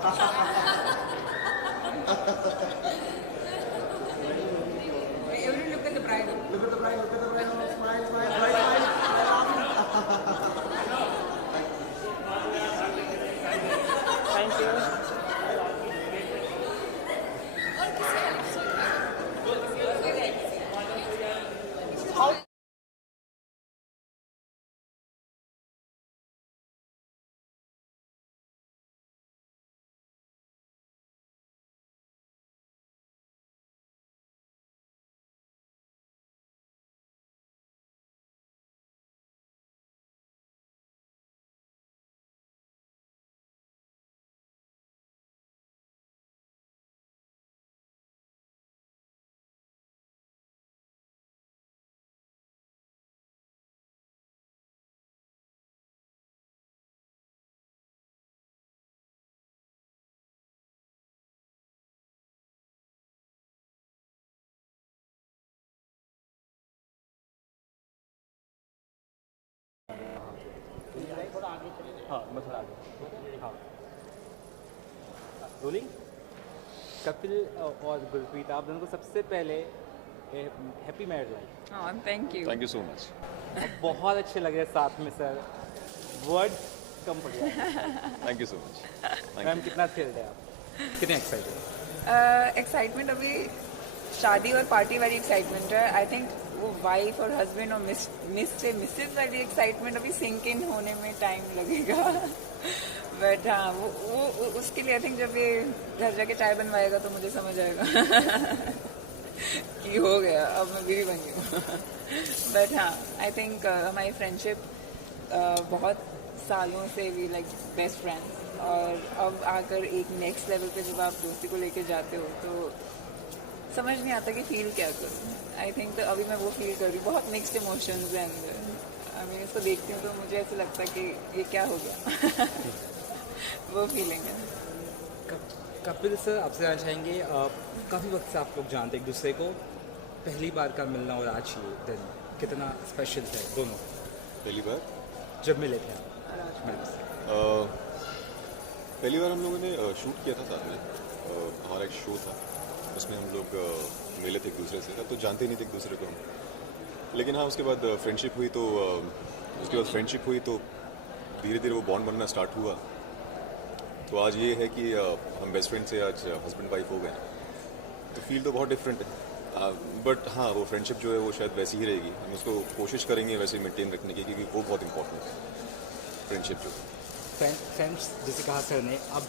Everyone look at the bride. Look at the bride, look at the bride. Smile, smile, smile, Thank you. हाँ मैं थोड़ा आगे हाँ rolling. Kapil और गुरप्रीत आप दोनों को सबसे पहले happy married life. Oh, thank you. Thank you so much. बहुत अच्छे लग रहे हैं साथ में सर, वर्ड कम पड़ गया। Thank you so much. Ma'am कितना थ्रिल्ड है आप, कितने एक्साइटेड? एक्साइटमेंट अभी शादी और पार्टी वाली एक्साइटमेंट है। आई थिंक वो वाइफ और हस्बैंड और मिस से मिसेज वाली एक्साइटमेंट अभी सिंक इन होने में टाइम लगेगा। बट हाँ वो उसके लिए आई थिंक जब ये घर जाके चाय बनवाएगा तो मुझे समझ आएगा कि हो गया, अब मैं बीवी बन गई हूँ। बट हाँ आई थिंक हमारी फ्रेंडशिप बहुत सालों से वी लाइक बेस्ट फ्रेंड्स, और अब आकर एक नेक्स्ट लेवल पे जब आप दोस्ती को लेके जाते हो तो समझ नहीं आता कि फील क्या करूँ। आई थिंक तो अभी मैं वो फील कर रही हूँ, बहुत मिक्स्ड इमोशंस हैं अंदर। आई मीन इसको देखती हूँ तो मुझे ऐसा लगता है कि ये क्या हो गया। वो फीलिंग है। कपिल सर आपसे जानना चाहेंगे, काफ़ी वक्त से आप लोग जानते एक दूसरे को, पहली बार का मिलना और आज ये दिन कितना स्पेशल है दोनों? पहली बार जब मिले थे आप मैम से? पहली बार हम लोगों ने शूट किया था साथ में, हमारा एक शो था उसमें हम लोग मिले थे एक दूसरे से, तब तो जानते नहीं थे एक दूसरे को हम, लेकिन हाँ उसके बाद फ्रेंडशिप हुई तो धीरे धीरे वो बॉन्ड बनना स्टार्ट हुआ। तो आज ये है कि हम बेस्ट फ्रेंड से आज हस्बैंड वाइफ हो गए, तो फील तो बहुत डिफरेंट है। बट हाँ वो फ्रेंडशिप जो है वो शायद वैसी ही रहेगी, हम उसको कोशिश करेंगे वैसे मेंटेन रखने की, क्योंकि वो बहुत इंपॉर्टेंट है फ्रेंडशिप जो। फ्रेंड्स जैसे कहा सर ने, अब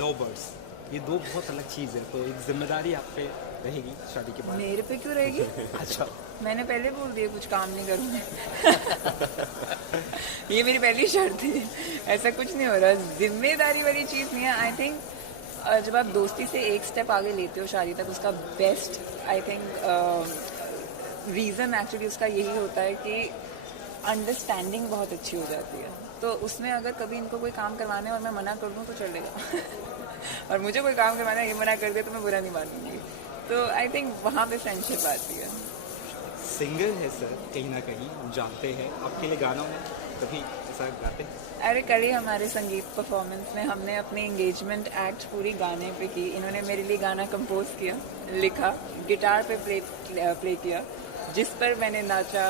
लव बर्ड्स, ये दो बहुत अलग चीज़ है, तो एक जिम्मेदारी आप पे रहेगी शादी के बाद। मेरे पे क्यों रहेगी? अच्छा, मैंने पहले बोल दिया कुछ काम नहीं करूँगी। ये मेरी पहली शर्त थी, ऐसा कुछ नहीं हो रहा। जिम्मेदारी वाली चीज़ नहीं है। आई थिंक जब आप दोस्ती से एक स्टेप आगे लेते हो शादी तक, उसका best I think reason actually उसका यही होता है कि अंडरस्टैंडिंग बहुत अच्छी हो जाती है। तो उसमें अगर कभी इनको कोई काम करवाने और मैं मना कर दूँ तो चलेगा और मुझे कोई काम करवाना ये मना कर दे तो मैं बुरा नहीं मानूंगी। तो आई थिंक वहाँ पे फ्रेंडशिप आती है। सिंगर है सर कहीं ना कहीं, हम जानते हैं आपके लिए गानों में कभी ऐसा गाते हैं? अरे कल ही हमारे संगीत परफॉर्मेंस में हमने अपनी एंगेजमेंट एक्ट पूरी गाने पे की। इन्होंने मेरे लिए गाना कंपोज किया, लिखा, गिटार पे प्ले किया, जिस पर मैंने नाचा,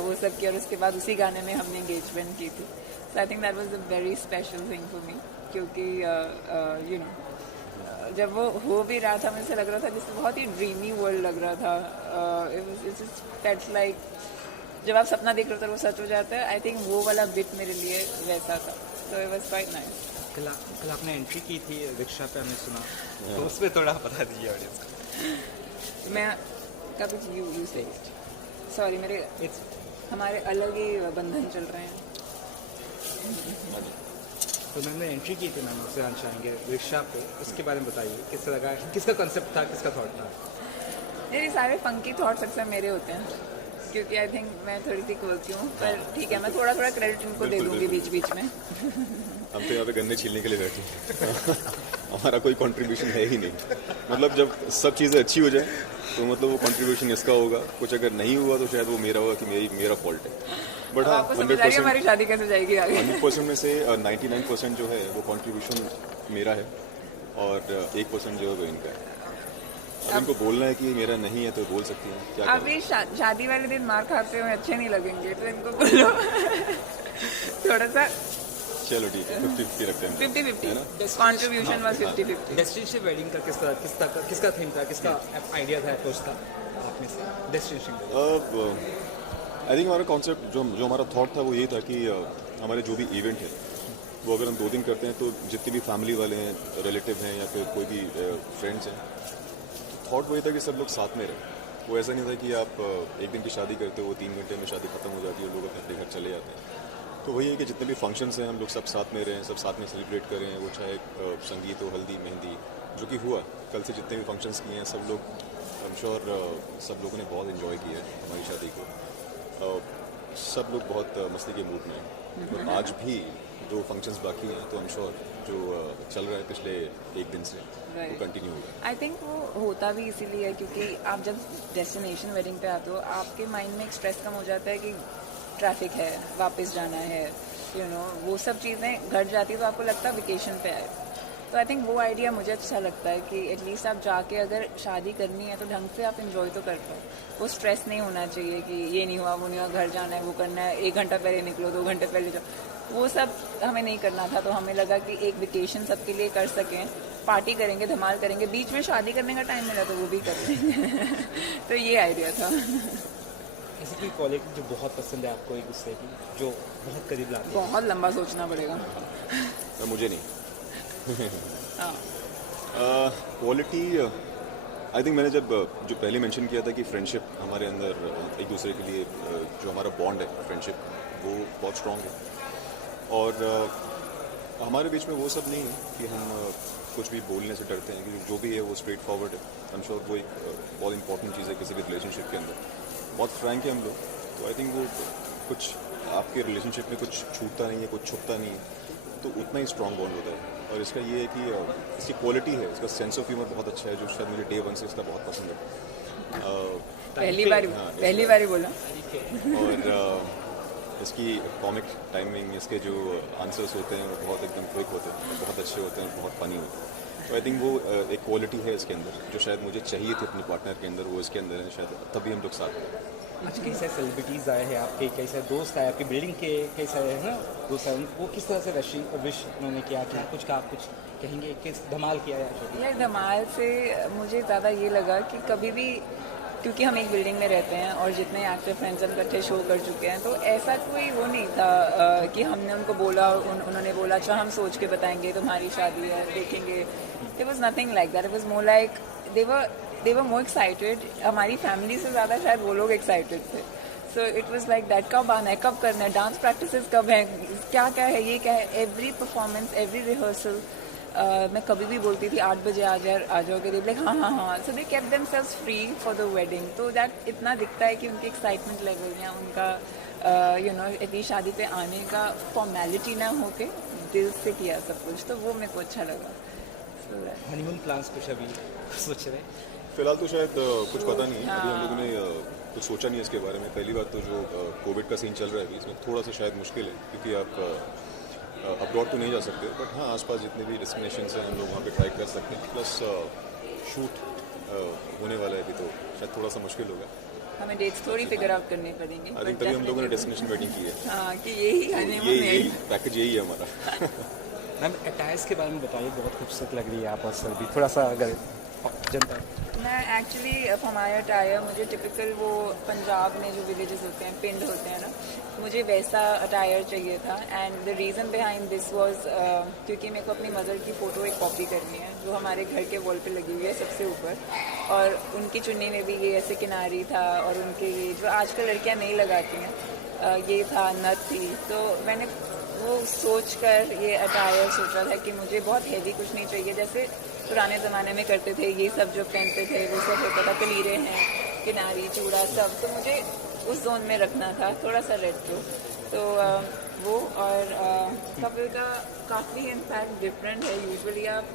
वो सब किया, और उसके बाद उसी गाने में हमने एंगेजमेंट की थी। So I think that was a very special thing for me, क्योंकि यू नो जब वो हो भी रहा था मुझे लग रहा था जैसे बहुत ही ड्रीमी वर्ल्ड लग रहा था। इट फेल्ट लाइक जब आप सपना देख रहे हो तो वो सच हो जाता है। आई थिंक वो वाला बिट मेरे लिए वैसा था, तो इट वाज क्वाइट नाइस। कल आपने एंट्री की थी रिक्शा पे, हमने सुना, तो उस पर थोड़ा बता दीजिए ऑडियंस को। मैं कभी यू से सॉरी, मेरे हमारे अलग ही बंधन चल रहे हैं। तो मैंने एंट्री की थी, मैम आपसे जानना चाहेंगे रिक्शा पे, उसके बारे में बताइए, किस तरह का, किसका कंसेप्ट था, किसका थॉट था? मेरे सारे फंकी थॉट्स अक्सर मेरे होते हैं, क्योंकि आई थिंक मैं थोड़ी सी खोलती हूँ, पर ठीक है मैं थोड़ा थोड़ा क्रेडिट उनको दे दूंगी बीच बीच में। हम तो यहाँ पे गन्ने छीलने के लिए बैठे हैं हमारा कोई कंट्रीब्यूशन है ही नहीं। मतलब जब सब चीज़ें अच्छी हो जाए तो मतलब वो कंट्रीब्यूशन इसका होगा, कुछ अगर नहीं हुआ तो शायद वो मेरा होगा कि मेरा फॉल्ट है। बट अब हाँ आपको समझ आ रही है हमारी 100% शादी कैसे जाएगी आगे 100% में से 99% जो है वो कंट्रीब्यूशन मेरा है और 1% जो है वो इनका है। अब इनको बोलना है कि मेरा नहीं है तो बोल सकती हैं, क्या आप ये शादी वाले दिन मार खाते हुए अच्छे नहीं लगेंगे तो इनको बोलो थोड़ा सा चलो ठीक है 50-50 रखते हैं 50-50 है ना? कॉन्ट्रीब्यूशन वाज 50-50 डेस्टिनेशन वेडिंग का किसका थीम था, किसका आइडिया था, अप्रोच था आप में से डेस्टिनेशन का? अब आई थिंक हमारा कॉन्सेप्ट जो हमारा थॉट था वो ये था कि हमारे जो भी इवेंट है वो अगर हम 2 दिन करते हैं तो जितने भी फैमिली वाले हैं, रिलेटिव हैं या फिर कोई भी फ्रेंड्स हैं, थॉट वही था कि सब लोग साथ में रहें। वो ऐसा नहीं था कि आप एक दिन की शादी करते हो 3 घंटे में शादी खत्म हो जाती है और लोग अपने घर चले जाते हैं। तो वही है कि जितने भी फंक्शंस हैं हम लोग सब साथ में रहें, सब साथ में सेलिब्रेट करें, वो चाहे संगीत हो, हल्दी, मेहंदी, जो कि हुआ कल से जितने भी फंक्शंस किए हैं सब लोग आई एम श्योर सब लोगों ने बहुत इन्जॉय किया है हमारी शादी को। सब लोग बहुत मस्ती के मूड में हैं और आज भी 2 फंक्शंस बाकी हैं तो आई एम श्योर जो चल रहा है पिछले 1 दिन से वो कंटिन्यू होगा। आई थिंक वो होता भी इसीलिए क्योंकि आप जब डेस्टिनेशन वेडिंग पे आते हो आपके माइंड में एक स्ट्रेस कम हो जाता है कि ट्रैफिक है, वापस जाना है, वो सब चीज़ें घट जाती है तो आपको लगता है वेकेशन पे आए। तो आई थिंक वो आइडिया मुझे अच्छा लगता है कि एटलीस्ट आप जाके अगर शादी करनी है तो ढंग से आप इंजॉय तो कर पाओ। वो स्ट्रेस नहीं होना चाहिए कि ये नहीं हुआ, वो नहीं हुआ, घर जाना है, वो करना है, 1 घंटा पहले निकलो, 2 घंटे पहले जाओ, वो सब हमें नहीं करना था। तो हमें लगा कि एक वेकेशन सबके लिए कर सकें, पार्टी करेंगे, धमाल करेंगे, बीच में शादी करने का टाइम मिला तो वो भी कर लेंगे तो ये आइडिया था। ऐसी कोई क्वालिटी जो बहुत पसंद है आपको एक दूसरे की, जो बहुत करीब लाती है? बहुत लंबा सोचना पड़ेगा। मुझे नहीं हाँ क्वालिटी आई थिंक मैंने जब जो पहले मेंशन किया था कि फ्रेंडशिप हमारे अंदर एक दूसरे के लिए जो हमारा बॉन्ड है फ्रेंडशिप वो बहुत स्ट्रॉन्ग है और हमारे बीच में वो सब नहीं है कि हम कुछ भी बोलने से डरते हैं, क्योंकि जो भी है वो स्ट्रेट फॉरवर्ड है। आई एम श्योर वो एक बहुत इंपॉर्टेंट चीज़ है किसी भी रिलेशनशिप के अंदर। बहुत फ्रैंक है हम लोग, तो आई थिंक वो कुछ आपके रिलेशनशिप में कुछ छूटता नहीं है, कुछ छुपता नहीं है, तो उतना ही स्ट्रॉन्ग बॉन्ड होता है। और इसका ये है कि इसकी क्वालिटी है, इसका सेंस ऑफ ह्यूमर बहुत अच्छा है, जो शायद मुझे डे 1 से इसका बहुत पसंद है। पहली बार ही बोला। और इसकी कॉमिक टाइमिंग, इसके जो आंसर्स होते हैं वो बहुत एकदम क्विक होते हैं, बहुत अच्छे होते हैं, बहुत फनी होते हैं। तो आई थिंक वो एक क्वालिटी है इसके अंदर जो शायद मुझे चाहिए थी अपने पार्टनर के अंदर, वो इसके अंदर है, शायद तभी हम लोग साथ हैं। आज कई सारे सेलिब्रिटीज़ आए हैं आपके, कई सारे दोस्त आए आपकी बिल्डिंग के, कई सारे है ना दोस्त आए, वो किस तरह से विश उन्होंने किया, क्या कुछ कहा, कुछ कहेंगे, किस धमाल किया या यार धमाल से मुझे ज़्यादा ये लगा कि कभी भी, क्योंकि हम एक बिल्डिंग में रहते हैं और जितने एक्टर फ्रेंड्स हम इकट्ठे शो कर चुके हैं, तो ऐसा कोई वो नहीं था कि हमने उनको बोला और उन्होंने बोला अच्छा हम सोच के बताएंगे तुम्हारी शादी है, देखेंगे। It was nothing like that. It was more like they were more excited. हमारी फैमिली से ज़्यादा शायद वो लोग एक्साइटेड थे। So it was like that, कब आना है, कब करना है, डांस प्रैक्टिसेस कब है, क्या क्या है, ये क्या है। एवरी परफॉर्मेंस, एवरी रिहर्सल मैं कभी भी बोलती थी 8 बजे आ जाओगे, दे लाइक हाँ। So they kept themselves free for the wedding. तो दैट इतना दिखता है कि उनकी एक्साइटमेंट लेवल या उनका इतनी शादी पे आने का फॉर्मेलिटी ना होके दिल से किया सब कुछ, तो वो मेरे को अच्छा लगा। हनीमून प्लान्स कुछ अभी सोच रहे? फिलहाल तो शायद कुछ पता नहीं है, अभी हम लोगों ने कुछ सोचा नहीं है इसके बारे में। पहली बात तो जो कोविड का सीन चल रहा है अभी, इसमें थोड़ा सा शायद मुश्किल है, क्योंकि आप अब्रॉड तो नहीं जा सकते, बट हाँ आसपास जितने भी डेस्टिनेशन हैं हम लोग वहाँ पे ट्राई कर सकते हैं। प्लस शूट होने वाला है अभी, तो शायद थोड़ा सा मुश्किल होगा। हमें डेट्स थोड़ी फिगर आउट करनी पड़ेंगी। आई थिंक तभी हम लोगों ने डेस्टिनेशन वेडिंग की है। हाँ कि यही हनीमून है। यही पैकेज यही है हमारा। मैम अटायर्स के बारे में बताइए, बहुत खूबसूरत लग रही है आप और सर भी, थोड़ा सा अगर जनता। मैं एक्चुअली हमारा अटायर, मुझे टिपिकल वो पंजाब में जो विलेजेस होते हैं, पिंड होते हैं ना, मुझे वैसा अटायर चाहिए था। And the reason behind this was क्योंकि मेरे को अपनी मदर की फ़ोटो एक कॉपी करनी है जो हमारे घर के वॉल पे लगी हुई है सबसे ऊपर, और उनकी चुन्नी में भी ये ऐसे किनारी था, और उनके ये जो आजकल लड़कियां नहीं लगाती हैं ये था, नथ थी। तो मैंने वो सोच कर ये अटायर सोचा था कि मुझे बहुत हैवी कुछ नहीं चाहिए, जैसे पुराने ज़माने में करते थे ये सब जो पहनते थे वो सब होता था, कलीरे हैं, किनारी, चूड़ा सब। तो मुझे उस जोन में रखना था, थोड़ा सा रेट्रो। तो वो और कपल का काफ़ी इनफैक्ट डिफरेंट है। यूजुअली आप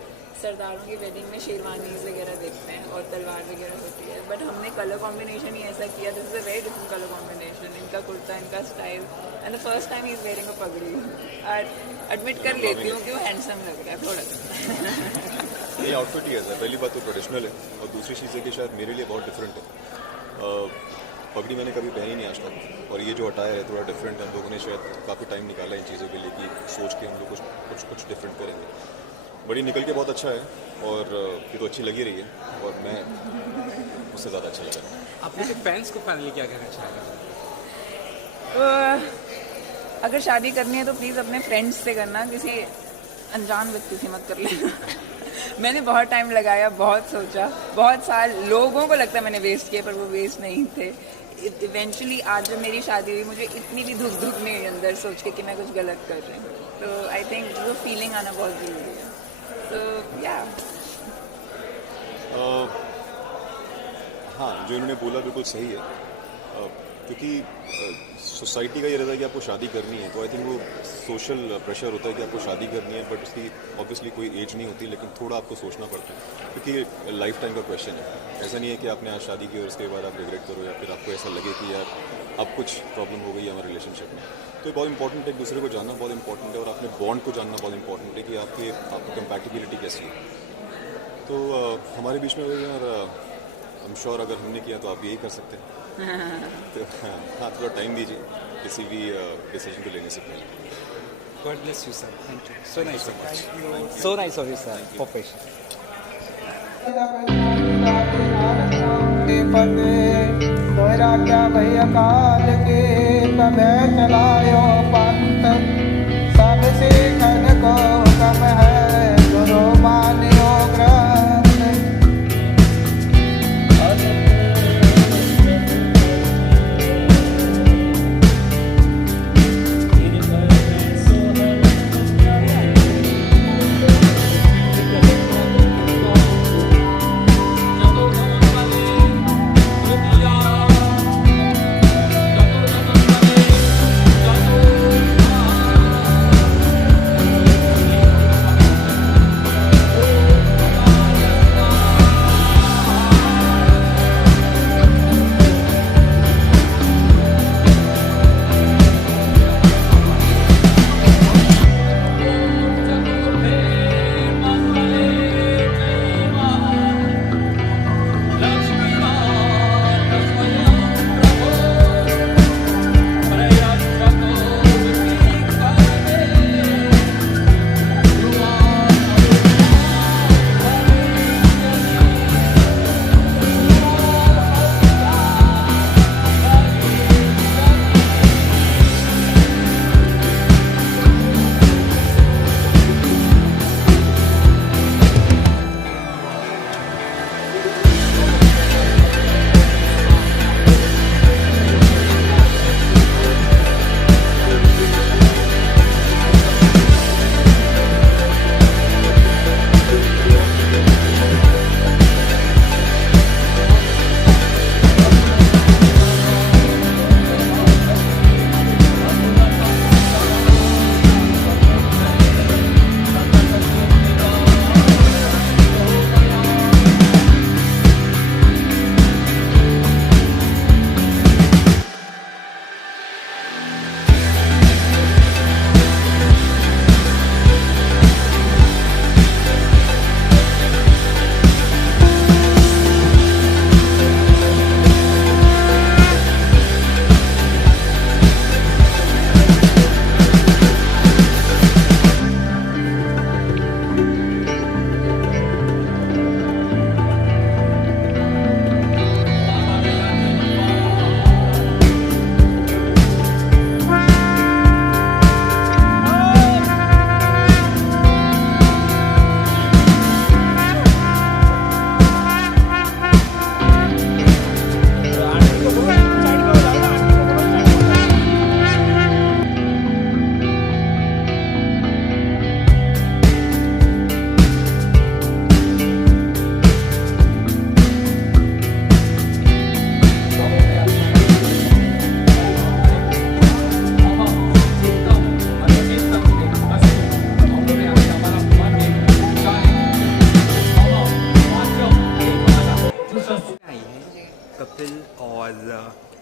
सरदारों की वेडिंग में शेरवानीज वगैरह देखते हैं और तलवार वगैरह होती है, बट हमने कलर कॉम्बिनेशन ही ऐसा किया, this is a very different colour combination, इनका कुर्ता, इनका style, and the first time he is wearing a पगड़ी। और एडमिट कर लेती हूँ कि वो हैंडसम लग रहा है थोड़ा सा। ये आउटफिट ही ऐसा है, पहली बात तो ट्रेडिशनल है, और दूसरी चीज़ है कि शायद मेरे लिए बहुत डिफरेंट है। पगड़ी मैंने कभी पहनी नहीं आज तक, और ये जो अटायर है थोड़ा डिफरेंट है। हम लोगों ने शायद काफ़ी टाइम निकाला इन चीज़ों के लिए कि सोच के हम लोग कुछ डिफरेंट करेंगे। बड़ी निकल के बहुत अच्छा है, और ये तो अच्छी लगी रही है, और मैं उससे ज़्यादा अच्छा लगा। आप लोग के फैंस को फाइनली क्या कहना चाहेंगे? अगर शादी करनी है तो प्लीज़ अपने फ्रेंड्स से करना, किसी अनजान व्यक्ति से मत कर लेना। मैंने बहुत टाइम लगाया, बहुत सोचा, बहुत साल लोगों को लगता है मैंने वेस्ट किया, पर वो वेस्ट नहीं थे। इवेंचुअली आज जब मेरी शादी हुई, मुझे इतनी भी धुक नहीं अंदर सोच के कि मैं कुछ गलत कर रही हूँ, तो आई थिंक वो फीलिंग आना बहुत ज़रूरी है। तो या हाँ, जो इन्होंने बोला बिल्कुल सही है, क्योंकि सोसाइटी का ये रहता है कि आपको शादी करनी है, तो आई थिंक वो सोशल प्रेशर होता है कि आपको शादी करनी है, बट उसकी ऑब्वियसली कोई एज नहीं होती, लेकिन थोड़ा आपको सोचना पड़ता है, क्योंकि लाइफ टाइम का क्वेश्चन है। ऐसा नहीं है कि आपने आज शादी की और उसके बाद आप रिग्रेट करो, या फिर आपको ऐसा लगे कि यार अब कुछ प्रॉब्लम हो गई है हमारे रिलेशनशिप में। तो ये बहुत इंपॉर्टेंट है, एक दूसरे को जानना बहुत इंपॉर्टेंट है, और अपने बॉन्ड को जानना बहुत इंपॉर्टेंट है कि आपकी कंपैटिबिलिटी कैसी है। तो हमारे बीच में वही है, और आई एम श्योर अगर हमने किया तो आप यही कर सकते हैं। तो हाँ, थोड़ा टाइम दीजिए किसी भी डिसीजन को लेने से पहले। God bless you, sir. Thank you. So nice so much. So nice of you, sir. For patient. दोहरा क्या भैया काल के कभे चलायो पंथ, सब सीखन को कम है गुरु मानियो ग्रंथ।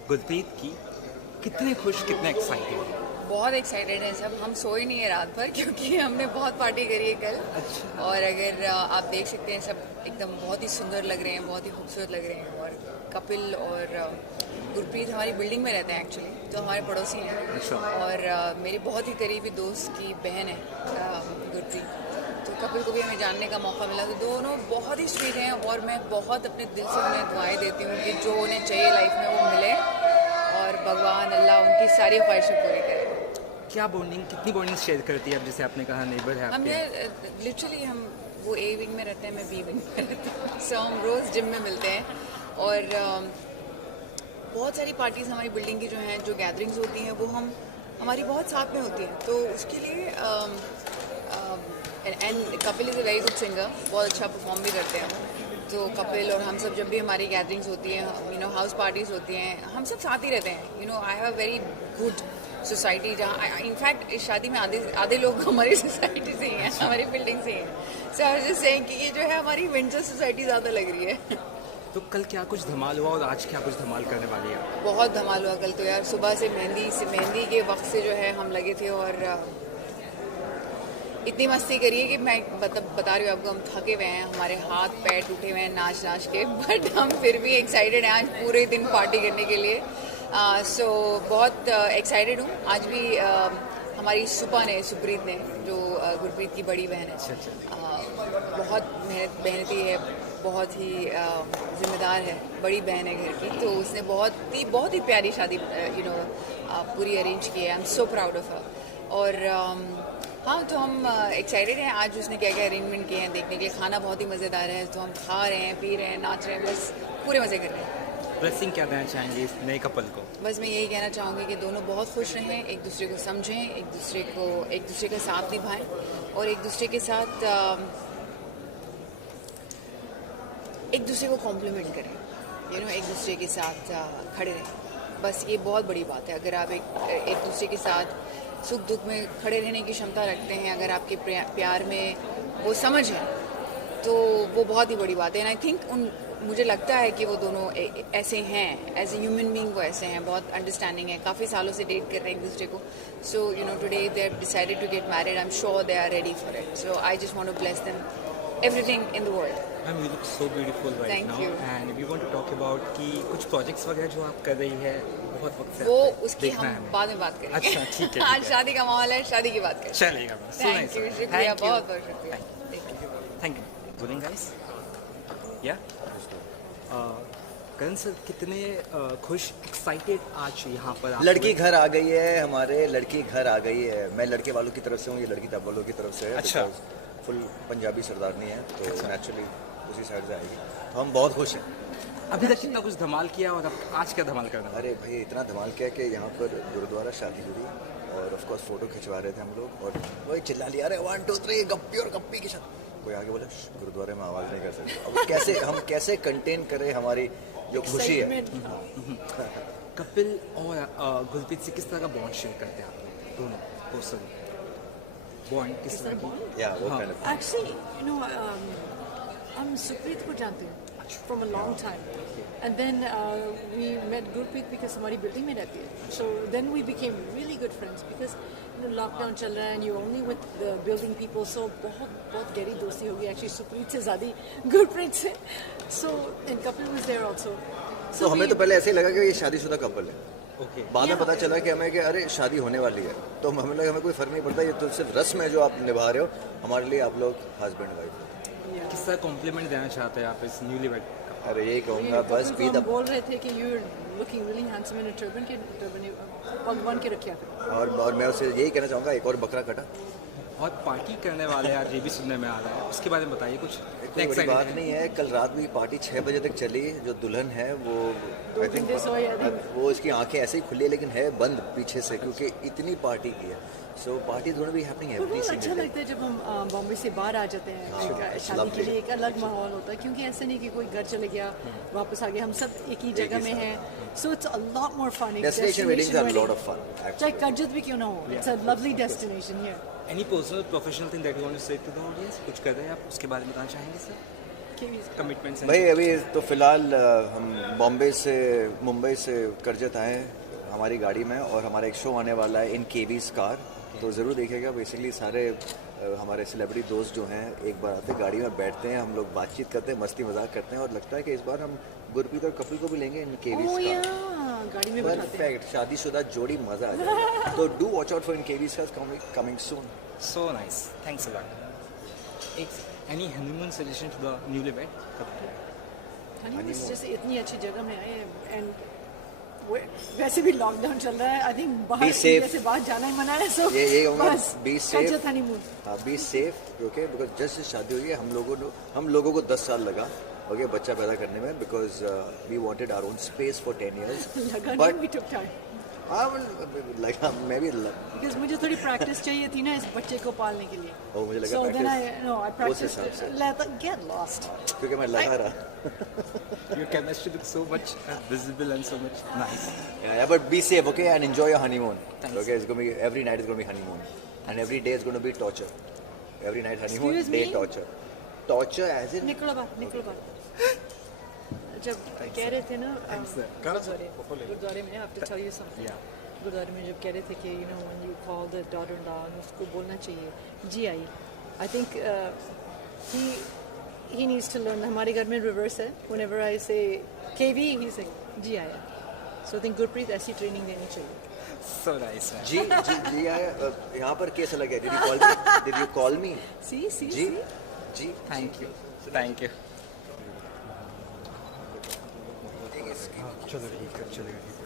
गुरप्रीत की, कितने खुश, कितने एक्साइटेड? बहुत एक्साइटेड हैं सब। हम सोए नहीं है रात भर क्योंकि हमने बहुत पार्टी करी है कल। अच्छा। और अगर आप देख सकते हैं सब एकदम बहुत ही सुंदर लग रहे हैं, बहुत ही खूबसूरत लग रहे हैं। और कपिल और गुरप्रीत हमारी बिल्डिंग में रहते हैं एक्चुअली, तो हमारे पड़ोसी हैं। अच्छा। और मेरे बहुत ही करीबी दोस्त की बहन है गुरप्रीत, तो कपिल को भी हमें जानने का मौका मिला। तो दोनों बहुत ही स्वीट हैं और मैं बहुत अपने दिल से उन्हें दुआएं देती हूँ कि जो उन्हें चाहिए लाइफ में वो मिले और भगवान अल्लाह उनकी सारी ख्वाहिशें पूरी करे। क्या बॉन्डिंग, कितनी बॉन्डिंग शेयर करती है अब, जैसे आपने कहा नेबर है हम आपके? लिटरली हम वो ए विंग में रहते हैं, मैं बी विंग में रहती हूँ। सो हम रोज़ जिम में मिलते हैं और बहुत सारी पार्टीज़ हमारी बिल्डिंग की जो हैं, जो गैदरिंग्स होती हैं, वो हमारी बहुत साथ में होती हैं। तो उसके लिए and Kapil is a very good singer, बहुत अच्छा परफॉर्म भी करते हैं। तो कपिल और हम सब जब भी हमारी गैदरिंग्स होती हैं, हाउस पार्टीज़ होती हैं, हम सब साथ ही रहते हैं। I have a very good society जहाँ इनफैक्ट इस शादी में आधे लोग हमारी सोसाइटी से ही हैं, हमारी बिल्डिंग से ही हैं। सो आई वाज जस्ट सेइंग कि ये जो है हमारी विंटर सोसाइटी ज़्यादा लग रही है। तो कल क्या कुछ धमाल हुआ और आज क्या कुछ धमाल करने वाली है? बहुत धमाल हुआ कल तो यार। सुबह से मेहंदी के वक्त से जो है हम लगे थे और इतनी मस्ती करी है कि मैं बता रही हूँ आपको, हम थके हुए हैं, हमारे हाथ पैर टूटे हुए हैं नाच के, बट हम फिर भी एक्साइटेड हैं आज पूरे दिन पार्टी करने के लिए। सो बहुत एक्साइटेड हूँ। आज भी हमारी सुप्रीत ने जो गुरप्रीत की बड़ी बहन है, बहुत मेहनती है, बहुत ही जिम्मेदार है, बड़ी बहन है घर की। तो उसने बहुत ही प्यारी शादी पूरी अरेंज की है। I am so proud of her. और हाँ, तो हम एक्साइटेड हैं। आज उसने क्या क्या अरेंजमेंट किए हैं देखने के लिए। खाना बहुत ही मज़ेदार है, तो हम खा रहे हैं, पी रहे हैं, नाच रहे हैं, बस पूरे मज़े कर रहे हैं। ब्लेसिंग क्या देना चाहेंगे इस नए कपल को? बस मैं यही कहना चाहूँगी कि दोनों बहुत खुश रहें, एक दूसरे को समझें, एक दूसरे का साथ निभाएं और एक दूसरे के साथ एक दूसरे को कॉम्प्लीमेंट करें। एक दूसरे के साथ खड़े रहें। बस ये बहुत बड़ी बात है। अगर आप एक दूसरे के साथ सुख दुख में खड़े रहने की क्षमता रखते हैं, अगर आपके प्यार में वो समझ है, तो वो बहुत ही बड़ी बात है। एंड आई थिंक मुझे लगता है कि वो दोनों ऐसे हैं, एज ए ह्यूमन बीइंग वो ऐसे हैं, बहुत अंडरस्टैंडिंग है, काफ़ी सालों से डेट कर रहे हैं एक दूसरे को। So today they have decided to get married. I am sure they are ready for it. So I just want to bless them everything in the world. Ma'am, you look so beautiful right now and we want to talk about कि कुछ projects वगैरह जो आप कर रही है, बहुत वक्त से वो आपको उसकी देखना है हम हमें। बाद में बात करेंगे। अच्छा, ठीक है, आज शादी का माहौल है, शादी की बात करें। चलेगा ma'am. So thank nice, you, ma'am. शुक्रिया, Thank you. बहुत बहुत शुक्रिया। Thank you. बोलिंग गाइस, या करण सर, कितने खुश, एक्साइटेड आज यहाँ पर आप लड़की घर आ गई है हमारे, लड़की घर आ गई है। मैं लड़के वालों की तरफ से हूँ, ये लड़की तब वालों की तरफ से है। अच्छा। फुल पंजाबी सरदारनी है, तो नेचुरली उसी साइड से आएगी। तो हम बहुत खुश हैं। अभी तक कितना कुछ धमाल किया और अब आज क्या धमाल करना? अरे भाई, इतना धमाल किया कि यहाँ पर गुरुद्वारा शादी हुई और ऑफ कोर्स फोटो खिंचवा रहे थे हम लोग, और वही चिल्ला लिया, अरे 1 2 3 गप्पी और गप्पी की शादी। कोई आगे बोला गुरुद्वारे में आवाज़ नहीं कर सकते। अब कैसे कंटेन करें हमारी जो खुशी है। कपिल और गुरप्रीत से किस तरह का बॉन्ड शेयर करते हैं आप लोग दोनों पर्सन? बॉन्ड किस तरह की? या वो हाँ। kind of- Actually, हम सुप्रीत को जानते हैं from a long time, and then we met Gurpreet because हमारी बिल्डिंग में रहती है. So then we became really good friends because lockdown चल रहा है and you're only with the building people, so बहुत गहरी दोस्ती होगी actually सुप्रीत से ज़्यादा Gurpreet से. So and Kapil was there also. तो हमें तो पहले ऐसे ही लगा कि ये शादीशुदा कपल है। ओके। बाद में पता चला कि हमें कि अरे शादी होने वाली है, तो हमें लगा हमें कोई फर्क नहीं पड़ता, ये तो सिर्फ रस्म है जो आप निभा रहे हो, हमारे लिए आप लोग हस्बैंड वाइफ। किस तरह कॉम्प्लीमेंट देना चाहते हैं आप इस न्यूली वेड? अरे यही कहूँगा, बस बी द। बोल रहे थे कि you're looking really handsome in a turban भगवान के रखिया करो. और मैं उसे यही कहना चाहूँगा, एक और बकरा कटा। और पार्टी करने वाले आज ये भी सुनने में आ रहा है, उसके बारे में बताइए कुछ। कोई बड़ी बात नहीं है, कल रात भी पार्टी 6 बजे तक चली। जो दुल्हन है वो आई थिंक वो इसकी आंखें ऐसे ही खुली है लेकिन है बंद पीछे से, क्योंकि इतनी पार्टी की है। सो पार्टी गोना बी हैपनिंग तो एवरी बहुत अच्छा सिंगल डे। लगता है जब हम बॉम्बे से बाहर आ जाते हैं एक शादी के लिए, एक अलग माहौल होता है, क्योंकि ऐसा नहीं कि कोई घर चले गया वापस आ गया, हम सब एक ही जगह में हैं, so it's a lot more fun. Destination weddings are a lot of fun, actually. चाहे कर्जत भी क्यों ना हो, it's a lovely destination here. Any personal professional thing that you want to say to the audience? कुछ कर रहे हैं आप, उसके बारे में बताना चाहेंगे सर? कमिटमेंट्स भाई अभी तो फिलहाल हम बॉम्बे से मुंबई से करजत आए हैं हमारी गाड़ी में और हमारा एक शो आने वाला है इन केवीज कार तो ज़रूर देखिएगा। बेसिकली सारे हमारे सेलिब्रिटी दोस्त जो हैं एक बार आते गाड़ी में बैठते हैं हम लोग बातचीत करते हैं मस्ती मजाक करते हैं और लगता है कि इस बार हम गुरप्रीत और कपिल को भी लेंगे इन केवीज कार। गाड़ी में बैठाते हैं। परफेक्ट शादीशुदा जोड़ी मज़ा आ जाएगा। तो do watch out for in KVs car coming soon. So nice, thanks a lot. एक any honeymoon suggestion to the newlywed couple? Honeymoon जैसे इतनी अच्छी जगह में आए हैं एंड वैसे भी लॉकडाउन चल रहा है। आई थिंक बाहर इंडिया से बाहर जाना ही मना है। सो ये बस be safe honeymoon. Be safe okay because just शादी हुई है हम लोगों को 10 साल लगा ओके बच्चा पैदा करने में because we wanted our own space for 10 years but we took time. लगा मैं भी बिकॉज मुझे थोड़ी प्रैक्टिस चाहिए थी ना इस बच्चे को पालने के लिए। और मुझे लगा So then I उस हिसाब से practiced. Get lost. क्योंकि मैं लगा रहा Your chemistry looks so much visible and so much nice. yeah but be safe okay and enjoy your honeymoon. Thanks. Okay, it's going to be every night is going to be honeymoon and every day is going to be torture. Every night honeymoon, Excuse day me? torture. Torture as in निकलो बाहर। जब कह रहे थे ना गुरुद्वारे में, I have to tell you something. गुरुद्वारे में जब कह रहे थे कि you know when you call the daughter-in-law उसको बोलना चाहिए जी आई। I think he needs to learn. हमारे घर में reverse है. Whenever I say KV, he say जी आया. So I think गुरप्रीत ऐसी ट्रेनिंग देनी चाहिए। So nice. Man. जी आया यहाँ पर कैसा लगा? Did you call me? See. Ji Thank you. Thank you. चलो ठीक है चलेगा ठीक है।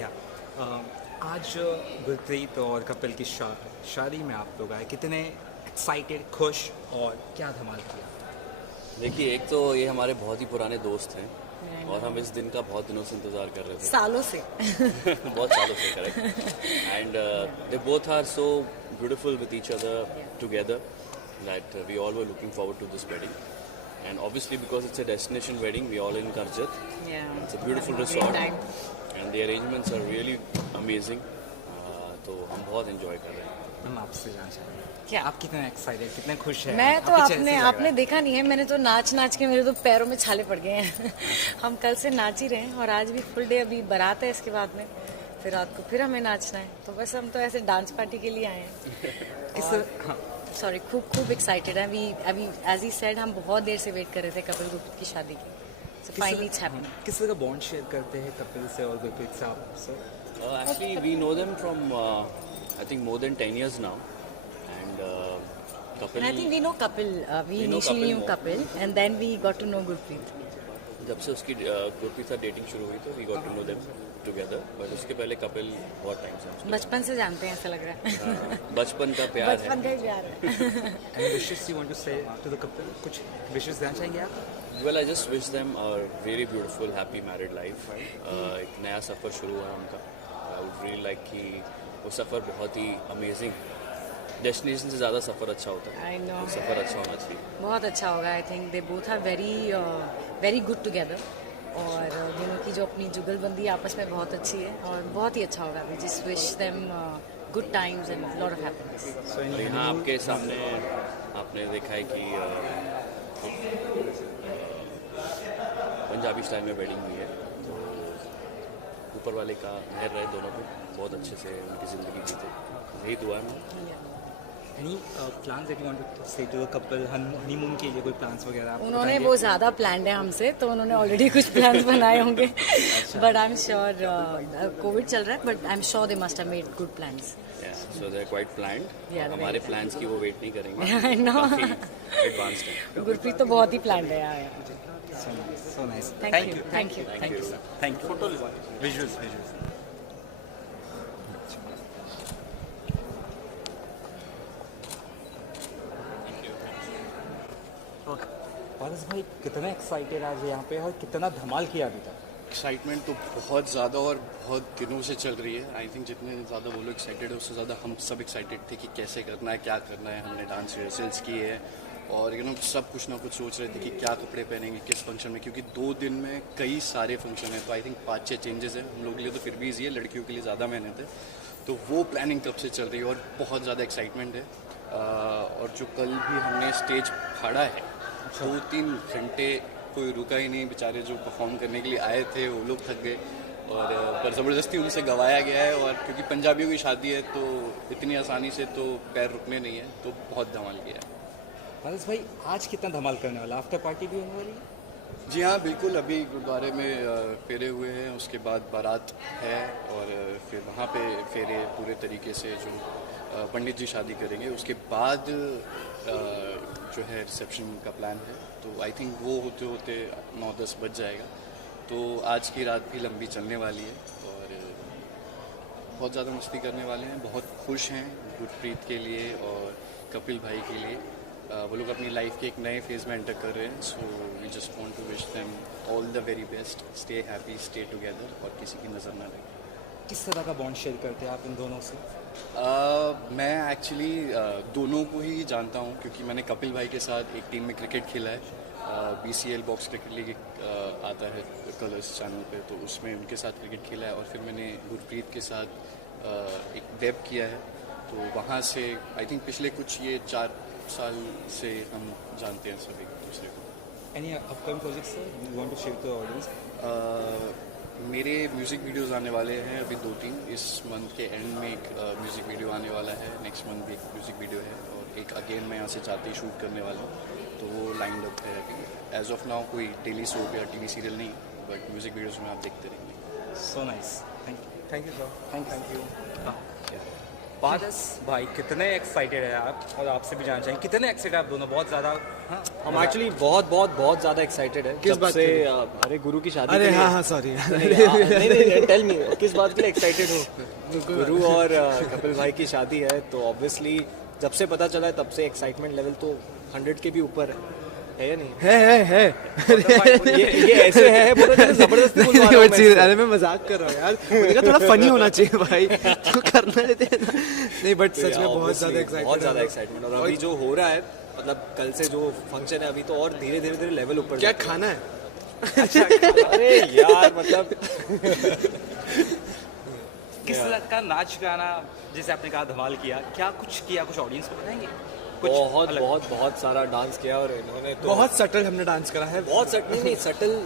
या आज गुरप्रीत और कपिल की शादी में आप लोग आए, कितने एक्साइटेड, खुश और क्या धमाल किया? देखिए, एक तो ये हमारे बहुत ही पुराने दोस्त हैं और हम इस दिन का बहुत दिनों से इंतज़ार कर रहे थे, सालों से बहुत सालों से, correct. And they both are so beautiful with each other together that we all were looking forward to this wedding and obviously because it's a destination wedding we all in Karjat, it's a beautiful resort and the arrangements are really amazing, तो हम बहुत enjoy कर रहे हैं। हम आपसे जानना चाहेंगे क्या आप कितने एक्साइटेड, कितने खुश हैं? मैं तो आपने देखा नहीं है, मैंने तो नाच के मेरे तो पैरों में छाले पड़ गए हैं। हम कल से नाच ही रहे हैं और आज भी फुल डे, अभी बारात है इसके बाद में, फिर रात को फिर हमें नाचना है, तो बस हम तो ऐसे डांस पार्टी के लिए आए हैं। सॉरी, खूब एक्साइटेड है। अभी एज ही सेड हम बहुत देर से वेट कर रहे थे कपिल गुप्ता की शादी की, सो फाइनली इट्स हैपनिंग। किस तरह का बॉन्ड शेयर करते हैं कपिल से और गुरप्रीत से आप? Actually, we know them from I think more than 10 years now, and Kapil. And I think we know Kapil. We initially knew Kapil, and then we got to know Gurpreet. जब से उसकी गुरप्रीत से डेटिंग शुरू हुई तो we got to know them together, but उसके पहले कपिल बहुत टाइम से बचपन से जानते हैं, ऐसा लग रहा है। बचपन का प्यार है। बचपन का ही प्यार है। Any wishes you want to say to the couple? कुछ wishes देना चाहेंगे आप? Well, I just wish them a really beautiful, happy married life. एक नया सफ़र शुरू हुआ है उनका। I would really like कि वो सफ़र बहुत ही अमेजिंग, डेस्टिनेशन से ज़्यादा सफ़र अच्छा होता है। I know. सफ़र अच्छा होना चाहिए। बहुत अच्छा होगा। I think they both are very good together, और दोनों की जो अपनी जुगलबंदी आपस में बहुत अच्छी है और बहुत ही अच्छा होगा। We just wish them good times and lot of happiness. तो यहाँ आपके सामने आपने देखा है कि पंजाबी स्टाइल में वेडिंग हुई है, तो ऊपर वाले का मेहर रहे दोनों को, बहुत अच्छे से उनकी ज़िंदगी बीते, यही दुआ है। Any plans that you want to say to the couple? Honeymoon के लिए कोई plans वगैरह आप उन्होंने बताएंगे? वो ज़्यादा प्लान्ड है हमसे, तो उन्होंने ऑलरेडी कुछ प्लान्स बनाए होंगे, but I am sure COVID चल रहा है, but I am sure they must have made good plans. So they are quite planned. Yeah, हमारे प्लान्स की वो वेट नहीं करेंगे। I know. काफ़ी एडवांस्ड है। गुरप्रीत तो बहुत ही प्लान्ड है यार। So nice. Thank you. Thank you, sir. Thank you. Visuals. पारस भाई, कितना एक्साइटेड आज यहाँ पे और कितना धमाल किया अभी तक? एक्साइटमेंट तो बहुत ज़्यादा और बहुत दिनों से चल रही है। आई थिंक जितने ज़्यादा वो लोग एक्साइटेड है उससे ज़्यादा हम सब एक्साइटेड थे कि कैसे करना है, क्या करना है। हमने डांस रिहर्सल्स किए हैं और सब कुछ ना कुछ सोच रहे थे कि क्या कपड़े पहनेंगे किस फंक्शन में, क्योंकि 2 दिन में कई सारे फंक्शन हैं, तो आई थिंक 5-6 चेंजेस हैं। हम लोग के लिए तो फिर भी ईजी है, लड़कियों के लिए ज़्यादा मेहनत है। तो वो प्लानिंग कब से चल रही है और बहुत ज़्यादा एक्साइटमेंट है। और जो कल भी हमने स्टेज फाड़ा है, 2-3 घंटे कोई रुका ही नहीं, बेचारे जो परफॉर्म करने के लिए आए थे वो लोग थक गए, और पर ज़बरदस्ती उनसे गवाया गया है। और क्योंकि पंजाबियों की शादी है तो इतनी आसानी से तो पैर रुकने नहीं है, तो बहुत धमाल किया है। पारस भाई आज कितना धमाल करने वाला, आफ्टर पार्टी भी होने वाली है? जी हाँ, बिल्कुल। अभी गुरुद्वारे में फेरे हुए हैं, उसके बाद बारात है, और फिर वहाँ पे फेरे पूरे तरीके से जो पंडित जी शादी करेंगे, उसके बाद जो है रिसेप्शन का प्लान है। तो आई थिंक वो होते होते 9-10 बज जाएगा। तो आज की रात भी लंबी चलने वाली है और बहुत ज़्यादा मस्ती करने वाले हैं। बहुत खुश हैं गुरप्रीत के लिए और कपिल भाई के लिए। वो लोग अपनी लाइफ के एक नए फेज़ में एंटर कर रहे हैं। So we just want to wish them all the very best, stay happy, stay together, और किसी की नज़र ना लगे। किस तरह का बॉन्ड शेयर करते हैं आप इन दोनों से? मैं एक्चुअली दोनों को ही जानता हूँ, क्योंकि मैंने कपिल भाई के साथ एक टीम में क्रिकेट खेला है। BCL बॉक्स क्रिकेट लीग आता है कलर्स चैनल पे, तो उसमें उनके साथ क्रिकेट खेला है। और फिर मैंने गुरप्रीत के साथ एक वेब किया है, तो वहाँ से आई थिंक पिछले कुछ ये 4 साल से हम जानते हैं सभी दूसरे को। Any upcoming projects sir you want to share to the audience? मेरे म्यूज़िक वीडियोज़ आने वाले हैं अभी 2-3। इस मंथ के एंड में एक म्यूज़िक वीडियो आने वाला है, नेक्स्ट मंथ भी एक म्यूज़िक वीडियो है, और एक अगेन मैं यहाँ से चाहते ही शूट करने वाला हूँ, तो वो लाइंड अप है अभी। एज ऑफ नाउ कोई डेली सोप या TV सीरियल नहीं, बट म्यूज़िक वीडियोज़ में आप देखते रहेंगे। So nice, thank you sir. Thank you. Paras भाई कितने एक्साइटेड है आप, और आपसे भी जानना चाहिए कितने एक्साइटेड आप दोनों? बहुत ज़्यादा। हाँ, हम एक्चुअली बहुत ज़्यादा एक्साइटेड है। किस जब बात से के लिए? अरे गुरु की शादी अरे के लिए। हाँ सॉरी नहीं टेल मी किस बात के लिए एक्साइटेड हो? गुरु और कपिल भाई की शादी है, तो ऑब्वियसली जब से पता चला है तब से एक्साइटमेंट लेवल तो 100 के भी ऊपर है या नहीं? है ये ऐसे है बोलो जैसे जबरदस्ती बोल रहा हूं मैं। अरे मैं मजाक कर रहा हूँ यार, मुझे कहा थोड़ा फनी होना चाहिए भाई, तो करना देते हैं ना। नहीं बट सच में बहुत ज़्यादा एक्साइटमेंट, और अभी जो हो रहा है, मतलब कल से जो फंक्शन है अभी तो और धीरे धीरे लेवल ऊपर। क्या खाना है? अरे यार मतलब किस तरह का नाच गाना, जैसे आपने कहा धमाल किया, क्या कुछ किया, कुछ ऑडियंस को बताएंगे? बहुत सारा डांस किया, और इन्होंने तो बहुत सटल हमने डांस करा है। बहुत सटल नहीं,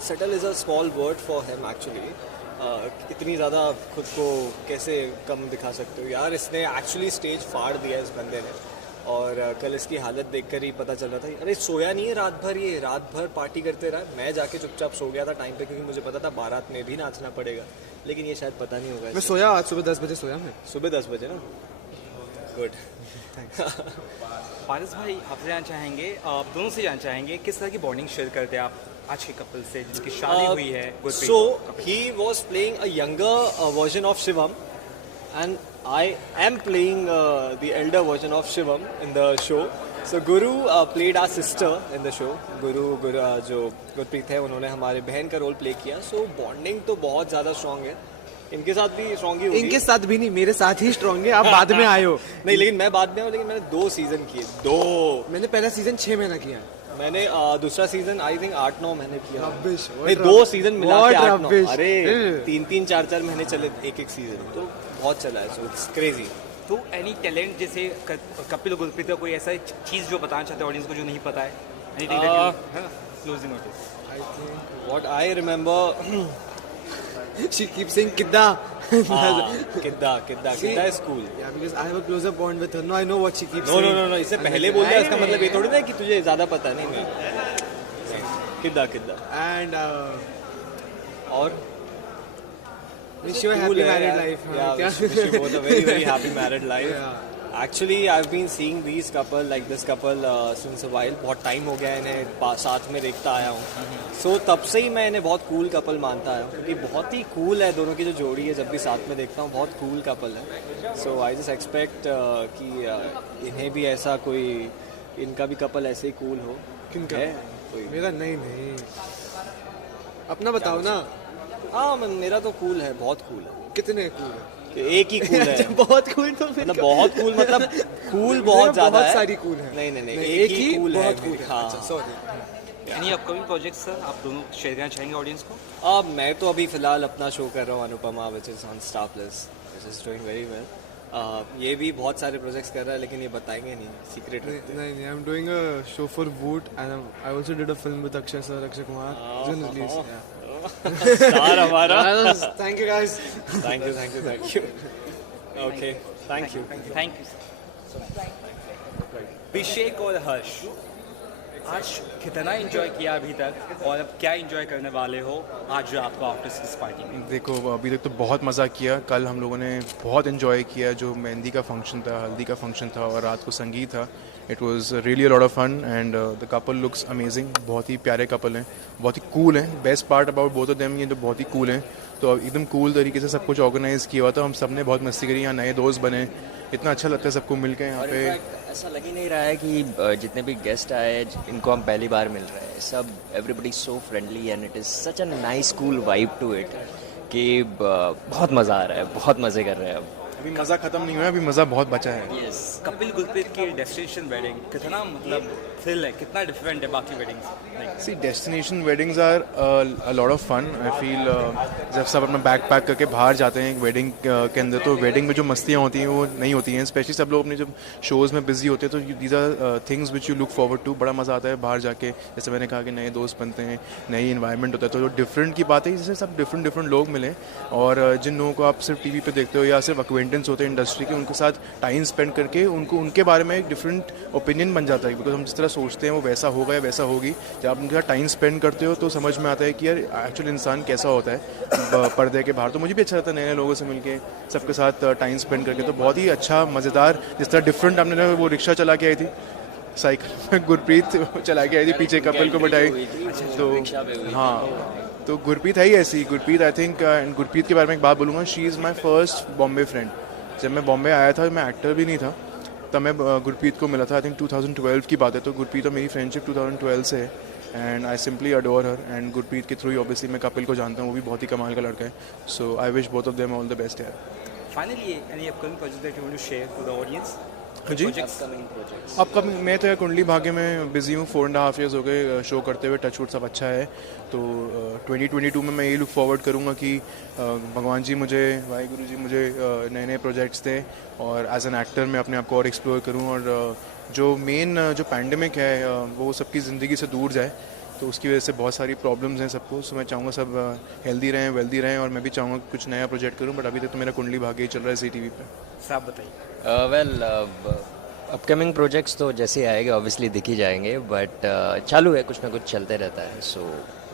subtle is a small word for him actually. इतनी ज़्यादा खुद को कैसे कम दिखा सकते हो यार, इसने एक्चुअली स्टेज फाड़ दिया इस बंदे ने। और कल इसकी हालत देखकर ही पता चल रहा था, अरे सोया नहीं है रात भर, ये रात भर पार्टी करते रहा। मैं जाके चुपचाप सो गया था टाइम पे, क्योंकि मुझे पता था बारात में भी नाचना पड़ेगा, लेकिन ये शायद पता नहीं होगा। मैं सोया, आज सुबह 10 बजे सोया। मैं सुबह 10 बजे ना, गुड। पारस भाई आपसे जानना चाहेंगे, आप दोनों से जानना चाहेंगे किस तरह की बॉन्डिंग शेयर करते हैं आप आज के कपल से जिनकी शादी हुई है? So he was playing a younger version of Shivam, and I am playing the elder version of Shivam in the show. So Guru played our sister in the show. Guru जो गुरप्रीत है, उन्होंने हमारे बहन का रोल प्ले किया। So bonding तो बहुत ज़्यादा स्ट्रॉन्ग है। इनके साथ भी स्ट्रॉन्ग ही होगी। इनके साथ भी नहीं, मेरे साथ ही स्ट्रॉन्ग है। आप बाद में आए हो। नहीं, लेकिन मैं बाद में आया, लेकिन मैंने 2 सीजन किए। 2 मैंने पहला सीजन 6 महीना किया। मैंने दूसरा सीजन आई थिंक 8-9 महीने किया। नहीं, 2 सीजन मिला के 8-9। अरे 3-3, 4-4 महीने चले एक सीजन, तो बहुत चला है। So it's crazy. तो एनी टैलेंट, जैसे कपिल और गुरप्रीत का कोई ऐसा चीज़ जो बताना चाहते हैं ऑडियंस को जो नहीं पता है? Close notice. What I remember, she keeps saying kidda. kidda is cool. Yeah, because I have a closer bond with her. No, I know what she keeps saying. No, इससे पहले बोल दिया, इसका मतलब ये थोड़ी ना कि तुझे ज़्यादा पता नहीं। kidda and और wish you a happy married life. Yeah, wish you both a very very happy married life. Actually, I've been seeing these couple, like this couple, since a while. बहुत टाइम हो गया इन्हें साथ में देखता आया हूँ। So तब से ही मैं इन्हें बहुत कूल कपल मानता आया हूँ, क्योंकि बहुत ही कूल है दोनों की जो जोड़ी है। जब भी साथ में देखता हूँ बहुत कूल कपल है। So I just expect कि इन्हें भी ऐसा कोई, इनका भी कपल ऐसे ही कूल हो। किनका? कोई मेरा? नहीं, अपना बताओ ना। हाँ, मेरा तो कूल है, बहुत कूल है। कितने कूल है? एक ही कूल है। बहुत कूल तो फिर मतलब बहुत कूल, मतलब कूल बहुत ज्यादा है। बहुत सारी कूल है। नहीं, एक ही कूल है। बहुत कूल है। हाँ। अच्छा, sorry. Any upcoming projects sir आप दोनों शेयर करना चाहेंगे ऑडियंस को? मैं तो अभी फिलहाल अपना शो कर रहा हूँ Anupama, which is on star plus, which is doing very well. ये भी बहुत सारे प्रोजेक्ट्स कर रहा है, लेकिन ये बताएंगे नहीं, सीक्रेट रखते हैं। नहीं, I am doing a show for Voot and I also did a film with Akshay sir, Akshay Kumar, जो रिलीज। स्टार हमारा। Thank you guys. Thank you. Okay, thank you. Abhishek और हर्ष, आज कितना एंजॉय किया अभी तक और अब क्या एंजॉय करने वाले हो आज रात को आफ्टर इस पार्टी में? देखो, अभी तक तो बहुत मज़ा किया। कल हम लोगों ने बहुत एंजॉय किया, जो मेहंदी का फंक्शन था, हल्दी का फंक्शन था और रात को संगीत था। It was really a lot of fun and the couple looks amazing. बहुत ही प्यारे कपल हैं, बहुत ही कूल हैं। Best part about both of them ये तो बहुत ही कूल हैं। तो एकदम कूल तरीके से सब कुछ ऑर्गेनाइज किया हुआ था। हम सब ने बहुत मस्ती करी, यहाँ नए दोस्त बने, इतना अच्छा लगता है सबको मिलकर यहाँ पे। ऐसा लग ही नहीं रहा है कि जितने भी गेस्ट आए इनको हम पहली बार मिल रहे हैं। सब everybody so friendly and it is such a nice cool vibe to it कि बहुत मज़ा आ रहा है, बहुत मज़े कर रहे हैं। अभी मज़ा ख़त्म नहीं हुआ, अभी मज़ा बहुत बचा है। यस, कपिल गुरप्रीत की डेस्टिनेशन वेडिंग कितना मतलब थ्रिल है, कितना डिफरेंट है बाकी weddings? See, destination weddings are a lot of fun. I feel जब सब अपना बैग पैक करके बाहर जाते हैं एक वेडिंग के अंदर, तो वेडिंग में जो मस्तियाँ होती हैं वो नहीं होती हैं। स्पेशली सब लोग अपने जब शोज़ में बिजी होते हैं, तो these are things which you look forward to. बड़ा मज़ा आता है बाहर जाके, जैसे मैंने कहा कि नए दोस्त बनते हैं, नई इन्वायरमेंट होता है। तो जो डिफरेंट की बात है, जैसे सब डिफरेंट लोग मिले और जिन लोगों को आप सिर्फ टीवी पे देखते हो या सिर्फ अक्वेंटेंस होते हैं इंडस्ट्री के, उनके साथ टाइम स्पेंड करके उनको उनके बारे में एक डिफरेंट ओपिनियन बन जाता है। बिकॉज हम जिस तरह सोचते हैं वो वैसा होगा या वैसा होगी। जब आप उनके साथ टाइम स्पेंड करते हो तो समझ में आता है कि यार एक्चुअल इंसान कैसा होता है पर्दे के बाहर। तो मुझे भी अच्छा लगता है नए लोगों से मिलके, सबके साथ टाइम स्पेंड करके। तो बहुत ही अच्छा मज़ेदार, जिस तरह डिफरेंट आपने वो रिक्शा चला के आई थी, साइकिल गुरप्रीत चला के आई थी, पीछे कपल को बैठाई। तो हाँ, तो गुरप्रीत है ही ऐसी। गुरप्रीत आई थिंक, गुरप्रीत के बारे में एक बात बोलूँगा, she is my first Bombay friend. जब मैं बॉम्बे आया था, मैं एक्टर भी नहीं था, तब मैं गुरप्रीत को मिला था। आई थिंक 2012 की बात है। तो गुरप्रीत और मेरी फ्रेंडशिप 2012 से है and I simply adore her. And Gurpreet के थ्रू ही ऑब्वियसली मैं कपिल को जानता हूँ, वो भी बहुत ही कमाल का लड़का है। So I wish both of them all the best यार। Finally any upcoming project that you want to share to the audience? जी, अपकमिंग मैं तो यार कुंडली भाग्य में बिजी हूँ। 4.5 years हो गए शो करते हुए, टचवुड सब अच्छा है। तो 2022 में मैं यही लुक फॉरवर्ड करूँगा कि भगवान जी मुझे, वाहिगुरु जी मुझे नए नए प्रोजेक्ट्स दें और एज एन एक्टर मैं अपने आप को और एक्सप्लोर करूँ। और जो मेन जो पैंडमिक है वो सबकी ज़िंदगी से दूर जाए। तो उसकी वजह से बहुत सारी प्रॉब्लम्स हैं सबको। सो मैं चाहूँगा सब हेल्दी रहें, वेल्दी रहें, और मैं भी चाहूँगा कुछ नया प्रोजेक्ट करूँ। बट अभी तक तो मेरा कुंडली भाग्य ही चल रहा है ZTV पे। साहब बताइए। वेल, अपकमिंग प्रोजेक्ट्स तो जैसे आएंगे ऑब्वियसली दिख ही जाएंगे, बट चालू है, कुछ ना कुछ चलते रहता है। So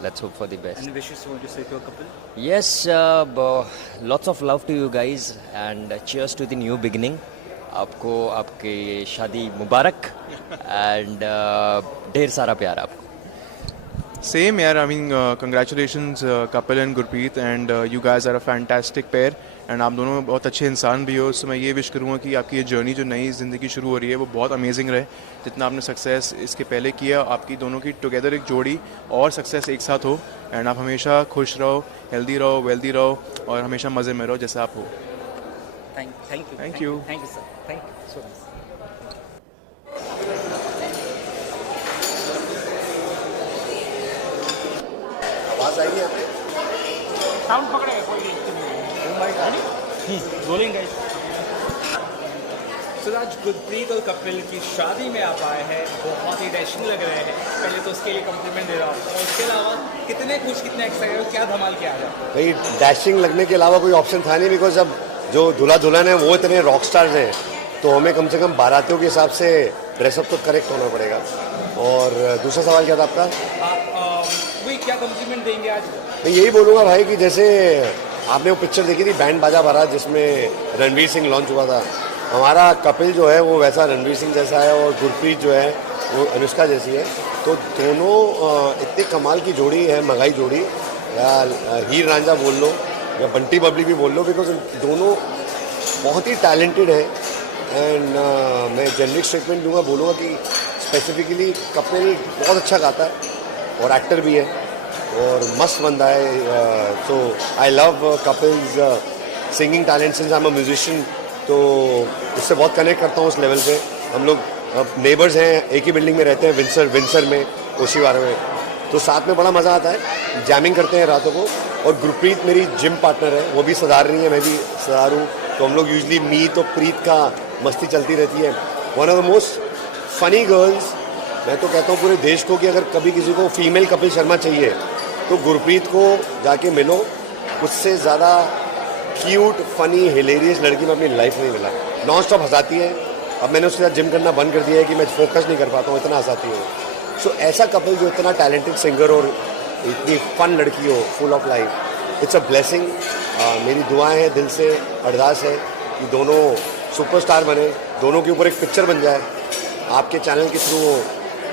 let's hope for the best. Any wishes you want to say to a couple? Yes, lots of love to you guys and cheers to the new beginning. आपको आपकी शादी मुबारक एंड ढेर सारा प्यार आपको। Same यार, I mean congratulations Kapil and Gurpreet, and you guys are a fantastic pair and आप दोनों बहुत अच्छे इंसान भी हो। सो मैं ये विश करूँगा कि आपकी ये जर्नी जो नई ज़िंदगी शुरू हो रही है वो बहुत अमेजिंग रहे। जितना आपने सक्सेस इसके पहले किया, आपकी दोनों की टुगेदर एक जोड़ी और सक्सेस एक साथ हो। एंड आप हमेशा खुश रहो, हेल्दी रहो, वेल्दी रहो और हमेशा मज़े में रहो जैसा आप हो। Thank you sir, thank you so much. आवाज़ आएगी यहाँ पे? साउंड पकड़ेगा कोई बोलेंगे। सुराज, गुरप्रीत और कपिल की शादी में आप आए हैं, बहुत ही डैशिंग लग रहे हैं। पहले तो उसके लिए कॉम्प्लीमेंट दे रहा हूँ, और उसके अलावा कितने खुश, कितने एक्साइटेड, क्या धमाल किया आज? भाई डैशिंग लगने के अलावा कोई ऑप्शन था नहीं, बिकॉज अब जो दूल्हा दुल्हन है वो इतने रॉक स्टार्स हैं, तो हमें कम से कम बारातियों के हिसाब से ड्रेसअप तो करेक्ट होना पड़ेगा। और दूसरा सवाल क्या था आपका? वही क्या कॉम्प्लीमेंट देंगे आज? मैं यही बोलूँगा भाई कि जैसे आपने वो पिक्चर देखी थी बैंड बाजा बारात, जिसमें रणवीर सिंह लॉन्च हुआ था, हमारा कपिल जो है वो वैसा रणवीर सिंह जैसा है और गुरप्रीत जो है वो अनुष्का जैसी है। तो दोनों इतने कमाल की जोड़ी है, मगाई जोड़ी, या हीर रांझा बोल लो या बंटी बबली भी बोल लो, बिकॉज दोनों बहुत ही टैलेंटेड हैं। एंड मैं जेनरिक स्टेटमेंट दूंगा, बोलूँगा कि स्पेसिफिकली कपिल बहुत अच्छा गाता है और एक्टर भी है और मस्त बंदा है। So I love Kapil's singing talent since I am a musician, तो उससे बहुत कनेक्ट करता हूँ उस लेवल पे। हम लोग नेबर्स हैं, एक ही बिल्डिंग में रहते हैं, विंसर में, ओशीवारा में, तो साथ में बड़ा मज़ा आता है। जैमिंग करते हैं रातों को। और गुरप्रीत मेरी जिम पार्टनर है, वो भी सदारनी है, मैं भी सदार हूँ, तो हम लोग यूजली मीत और प्रीत का मस्ती चलती रहती है। One of the most funny girls, मैं तो कहता हूँ पूरे देश को, कि अगर कभी किसी को फीमेल कपिल शर्मा चाहिए तो गुरप्रीत को जाके मिलो। उससे ज़्यादा क्यूट, फनी, हिलेरियस लड़की में अपनी लाइफ में मिला। नॉन स्टॉप हंसाती है। अब मैंने उसके साथ जिम करना बंद कर दिया है कि मैं फोकस नहीं कर पाता हूँ, इतना हंसाती है। सो ऐसा कपल जो इतना टैलेंटेड सिंगर और इतनी फन लड़की हो, full of life, it's a blessing. मेरी दुआएं हैं, दिल से अरदास है कि दोनों सुपरस्टार बने, दोनों के ऊपर एक पिक्चर बन जाए, आपके चैनल के थ्रू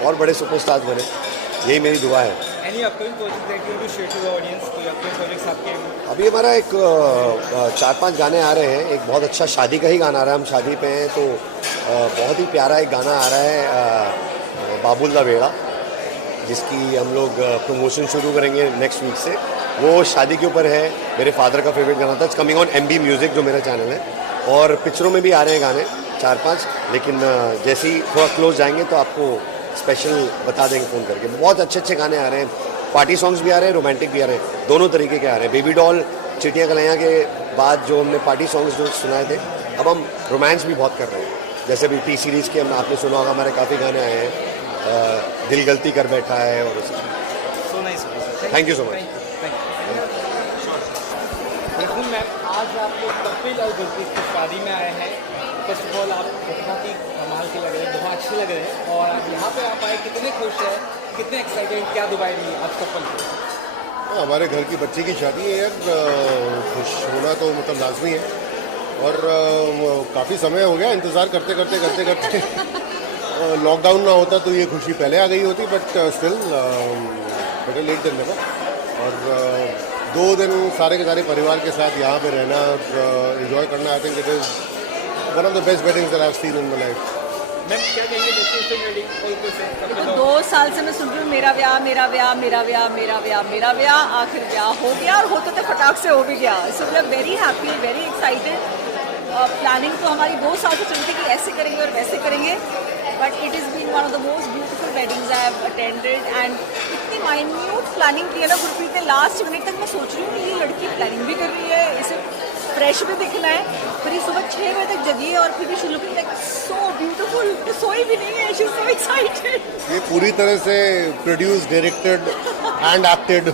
और बड़े सुपरस्टार बने, यही मेरी दुआ है। Any upcoming projects that you want to share to the audience? कोई अपने प्रोजेक्ट्स आपके? अभी हमारा एक 4-5 गाने आ रहे हैं। एक बहुत अच्छा शादी का ही गाना आ रहा है, हम शादी पे हैं, तो बहुत ही प्यारा एक गाना आ रहा है, बाबुल दा वेड़ा, जिसकी हम लोग प्रमोशन शुरू करेंगे नेक्स्ट वीक से। वो शादी के ऊपर है, मेरे फादर का फेवरेट गाना था। It's coming on MB music, जो मेरा चैनल है। और पिक्चरों में भी आ रहे हैं गाने 4-5, लेकिन जैसे ही थोड़ा क्लोज जाएंगे तो आपको स्पेशल बता देंगे फ़ोन करके। बहुत अच्छे अच्छे गाने आ रहे हैं, पार्टी सॉन्ग्स भी आ रहे हैं, रोमांटिक भी आ रहे हैं, दोनों तरीके के आ रहे हैं। बेबी डॉल, चिटियाँ कलैया के बाद जो हमने पार्टी सॉन्ग्स जो सुनाए थे, अब हम रोमांस भी बहुत कर रहे हैं। जैसे अभी T सीरीज़ के आपने सुना होगा, हमारे काफ़ी गाने आए हैं, दिल गलती कर बैठा है और thank you so much. Ma'am, आज आप लोग कपिल और गुरप्रीत की शादी में आए हैं। फर्स्ट ऑफ ऑल आप बहुत ही कमाल के लग रहे हैं, बहुत अच्छे लग रहे हैं, और आज यहाँ पे आप आए, कितने खुश हैं, कितने एक्साइटेड, क्या दुबाई रही आज कपल को? हमारे घर की बच्ची की शादी है यार, खुश होना तो मतलब लाजमी है। और काफ़ी समय हो गया इंतज़ार करते करते लॉकडाउन ना होता तो ये खुशी पहले आ गई होती, but still better late than never. और 2 दिन सारे के सारे परिवार के साथ यहाँ पे रहना, एंजॉय करना, I think it is one of the best weddings that I have seen in my life. Ma'am, क्या कहेंगे डेस्टिनेशन वेडिंग? देखो, 2 साल से मैं सुन रही हूँ मेरा ब्याह मेरा ब्याह मेरा ब्याह मेरा ब्याह मेरा ब्याह, आखिर ब्याह हो गया, और होते तो फटाक से हो भी गया। So we are very happy, very excited. Planning तो हमारी 2 साल से चलती कि ऐसे करेंगे और वैसे करेंगे, but it is been one of the most beautiful weddings I have attended. And इतनी माइन्यूट प्लानिंग की है ना गुरप्रीत ने, लास्ट मिनट तक मैं सोच रही हूँ कि ये लड़की प्लानिंग भी कर रही है, इसे फ्रेश भी दिखना है, फिर ये सुबह 6 बजे तक जगी है और फिर भी she looking like so beautiful, सोई भी नहीं है, शी इज सो एक्साइटेड। ये पूरी तरह से produce, directed and acted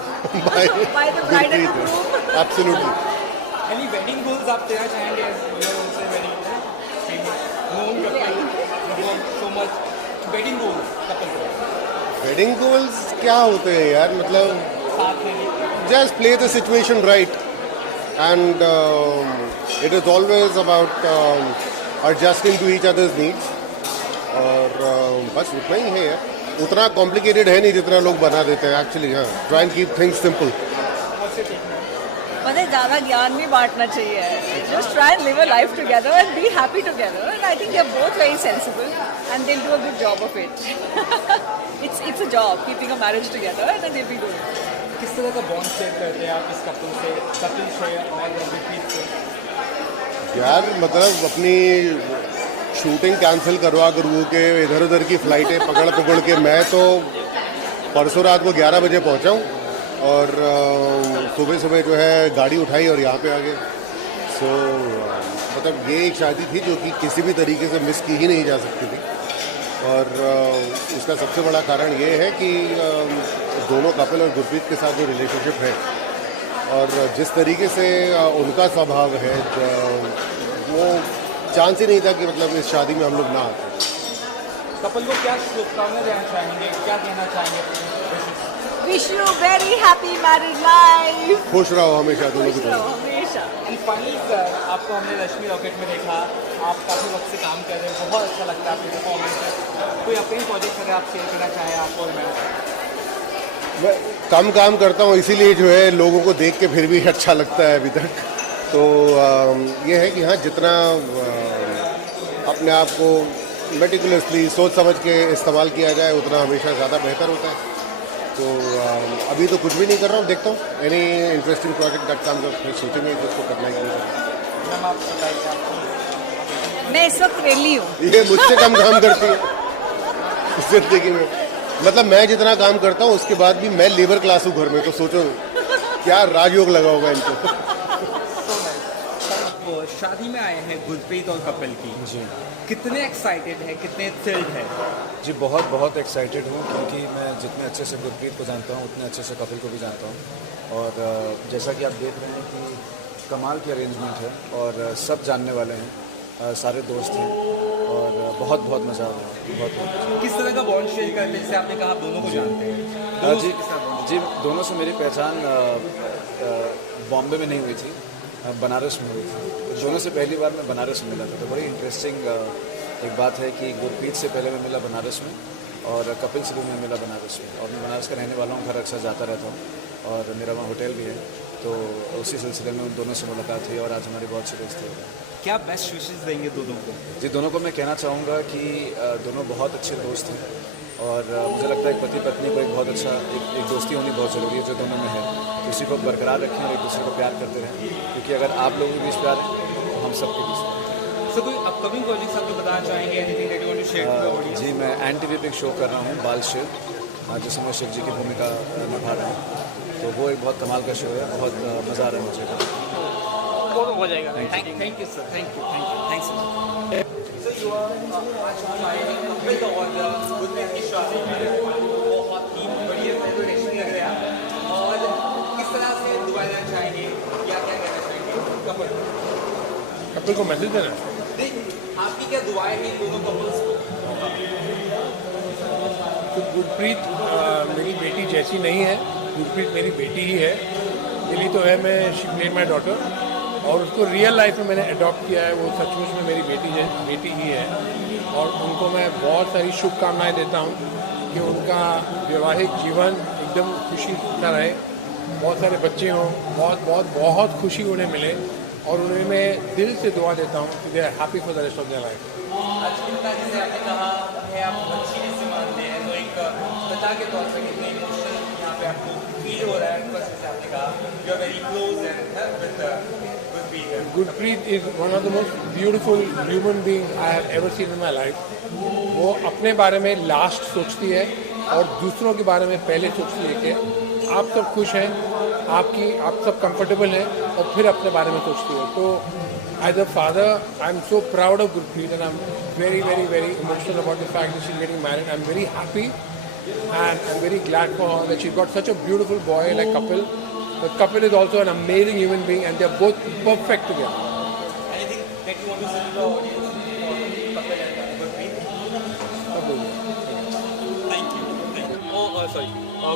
by the bride and groom. Absolutely. Any wedding goals आप देना चाहेंगे? वेडिंग गोल्स कपल को? वेडिंग गोल्स क्या होते हैं यार, मतलब just play the situation right, and it is always about adjusting to each others needs. और बस उतना ही है यार, उतना कॉम्प्लिकेटेड है नहीं जितना लोग बना देते हैं एक्चुअली। हाँ, try and keep things simple. मतलब ज़्यादा ज्ञान भी बांटना चाहिए, just try and live a life together and be happy together, and I think they are both very sensible and they will do a good job of it. It's a job keeping a marriage together and they will be good. किस तरह का bond share करते हैं आप इस couple से, कपिल से और गुरप्रीत से? यार मतलब अपनी शूटिंग कैंसिल करवा के इधर उधर की फ्लाइटें पकड़ के मैं तो परसों रात को 11 बजे पहुंचा हूँ, और सुबह जो है गाड़ी उठाई और यहाँ पे आ गए। सो मतलब ये एक शादी थी जो कि किसी भी तरीके से मिस की ही नहीं जा सकती थी, और इसका सबसे बड़ा कारण ये है कि दोनों कपिल और गुरप्रीत के साथ जो रिलेशनशिप है और जिस तरीके से उनका स्वभाव है, वो चांस ही नहीं था कि मतलब इस शादी में हम लोग ना आते। कपल को क्या शुभकामनाएं देना चाहेंगे, क्या कहना चाहेंगे? Wish you very happy married life. खुश रहो हमेशा दोनों की तरह। हमेशा। फनी सर, आपको हमने रश्मि रॉकेट में देखा, आप काफ़ी वक्त से काम कर रहे हैं, बहुत अच्छा लगता है आपकी परफॉर्मेंस। कोई अपने प्रोजेक्ट अगर आप शेयर करना चाहें आप और मैं कम काम करता हूँ, इसीलिए जो है लोगों को देख के फिर भी अच्छा लगता है अभी तक। तो ये है कि हाँ, जितना अपने आप को मेटिकुलसली सोच समझ के इस्तेमाल किया जाए उतना हमेशा ज़्यादा बेहतर होता है। तो अभी तो कुछ भी नहीं कर रहा हूँ, देखता हूँ any interesting project that comes up, सोचेंगे कि इसको करना ही है। मैम आप बताइए आपकी मैं इस वक्त वेली हूँ। ये मुझसे कम काम करती है जिंदगी में। मतलब मैं जितना काम करता हूँ उसके बाद भी मैं लेबर क्लास हूँ घर में, तो सोचो क्या राजयोग लगा होगा इनको। वो शादी में आए हैं गुरप्रीत और कपिल की जी, कितने एक्साइटेड है, कितने थ्रिल्ड है? जी बहुत बहुत एक्साइटेड हूँ, क्योंकि मैं जितने अच्छे से गुरप्रीत को जानता हूँ उतने अच्छे से कपिल को भी जानता हूँ। और जैसा कि आप देख रहे हैं कि कमाल की अरेंजमेंट है और सब जानने वाले हैं, सारे दोस्त हैं और बहुत बहुत मज़ा आ रहा है। बहुत किस तरह का बॉन्ड शेयर करते हैं? जैसे आपने कहा आप दोनों को जानते हैं। जी दोनों से मेरी पहचान बॉम्बे में नहीं हुई थी, बनारस में हुई थी। दोनों से पहली बार मैं बनारस में मिला था, तो बड़ी इंटरेस्टिंग एक बात है कि गुरप्रीत से पहले मैं मिला बनारस में और कपिल से भी मैं मिला बनारस में। और मैं बनारस का रहने वाला हूँ, घर अक्सर जाता रहता हूँ और मेरा वहाँ होटल भी है, तो उसी सिलसिले में उन दोनों से मुलाकात हुई और आज हमारी बहुत सी दोस्ती हो गई। क्या बेस्ट विशेस देंगे दोनों को? जी दोनों को मैं कहना चाहूँगा कि दोनों बहुत अच्छे दोस्त हैं और मुझे लगता है पति पत्नी को एक बहुत अच्छा एक दोस्ती होनी बहुत ज़रूरी है जो दोनों में है। तो इसी को बरकरार रखें और एक दूसरे को प्यार करते रहें, क्योंकि अगर आप लोगों के बीच प्यार है तो हम सबके बीच सर कोई अपकमिंग प्रोजेक्ट्स आपको बताना चाहेंगे? Anything that you want to share with the audience? जी मैं एनटीवी पे एक शो कर रहा हूँ, बाल शिव, जिसमें मैं शिव जी की भूमिका निभा रहा हूँ। तो वो एक बहुत कमाल का शो है, बहुत मज़ा आ रहा है मुझे। हो जाएगा। Thank you sir, thank you thanks so much. Sir you are आज हम आए हैं कपिल और गुरप्रीत की शादी में, बहुत ही बढ़िया सेलिब्रेशन लग रहा है और किस तरह से दुआ देना चाहेंगे या क्या कहना चाहेंगे? कपिल को मैसेज देना, आपकी क्या दुआएं हैं दोनों कपल्स को? तो गुरप्रीत मेरी बेटी जैसी नहीं है, गुरप्रीत मेरी बेटी ही है। दिल्ली तो है, मैं शी प्लेड माई डॉटर और उसको रियल लाइफ में मैंने अडॉप्ट किया है। वो सचमुच में मेरी बेटी ही है और उनको मैं बहुत सारी शुभकामनाएं देता हूँ कि उनका वैवाहिक जीवन एकदम खुशी का रहे, बहुत सारे बच्चे हों, बहुत बहुत बहुत खुशी उन्हें मिले और उन्हें मैं दिल से दुआ देता हूँ कि they are happy for the rest of their life. आज कितना जैसे आपने कहा है आप बच्ची जैसे मानते हैं, तो एक पिता के तौर पर कितने इमोशनल यहाँ पे आपको फील हो रहा है? जैसे आपने कहा you are very close and with Gurpreet is one of the most beautiful human beings I have ever seen in my life. वो अपने बारे में लास्ट सोचती है और दूसरों के बारे में पहले सोचती है कि आप सब खुश हैं, आप सब कंफर्टेबल हैं और फिर अपने बारे में सोचती है। तो as a father, I'm so proud of Gurpreet and I'm very, very, very emotional about the fact that she's getting married. I'm very happy and I'm very glad for her that she's got such a beautiful boy like Kapil. But Kapil is also an amazing human being and they're both perfect together. Anything that you want to say to the audience for Kapil and Gurpreet? Thank you. Sorry.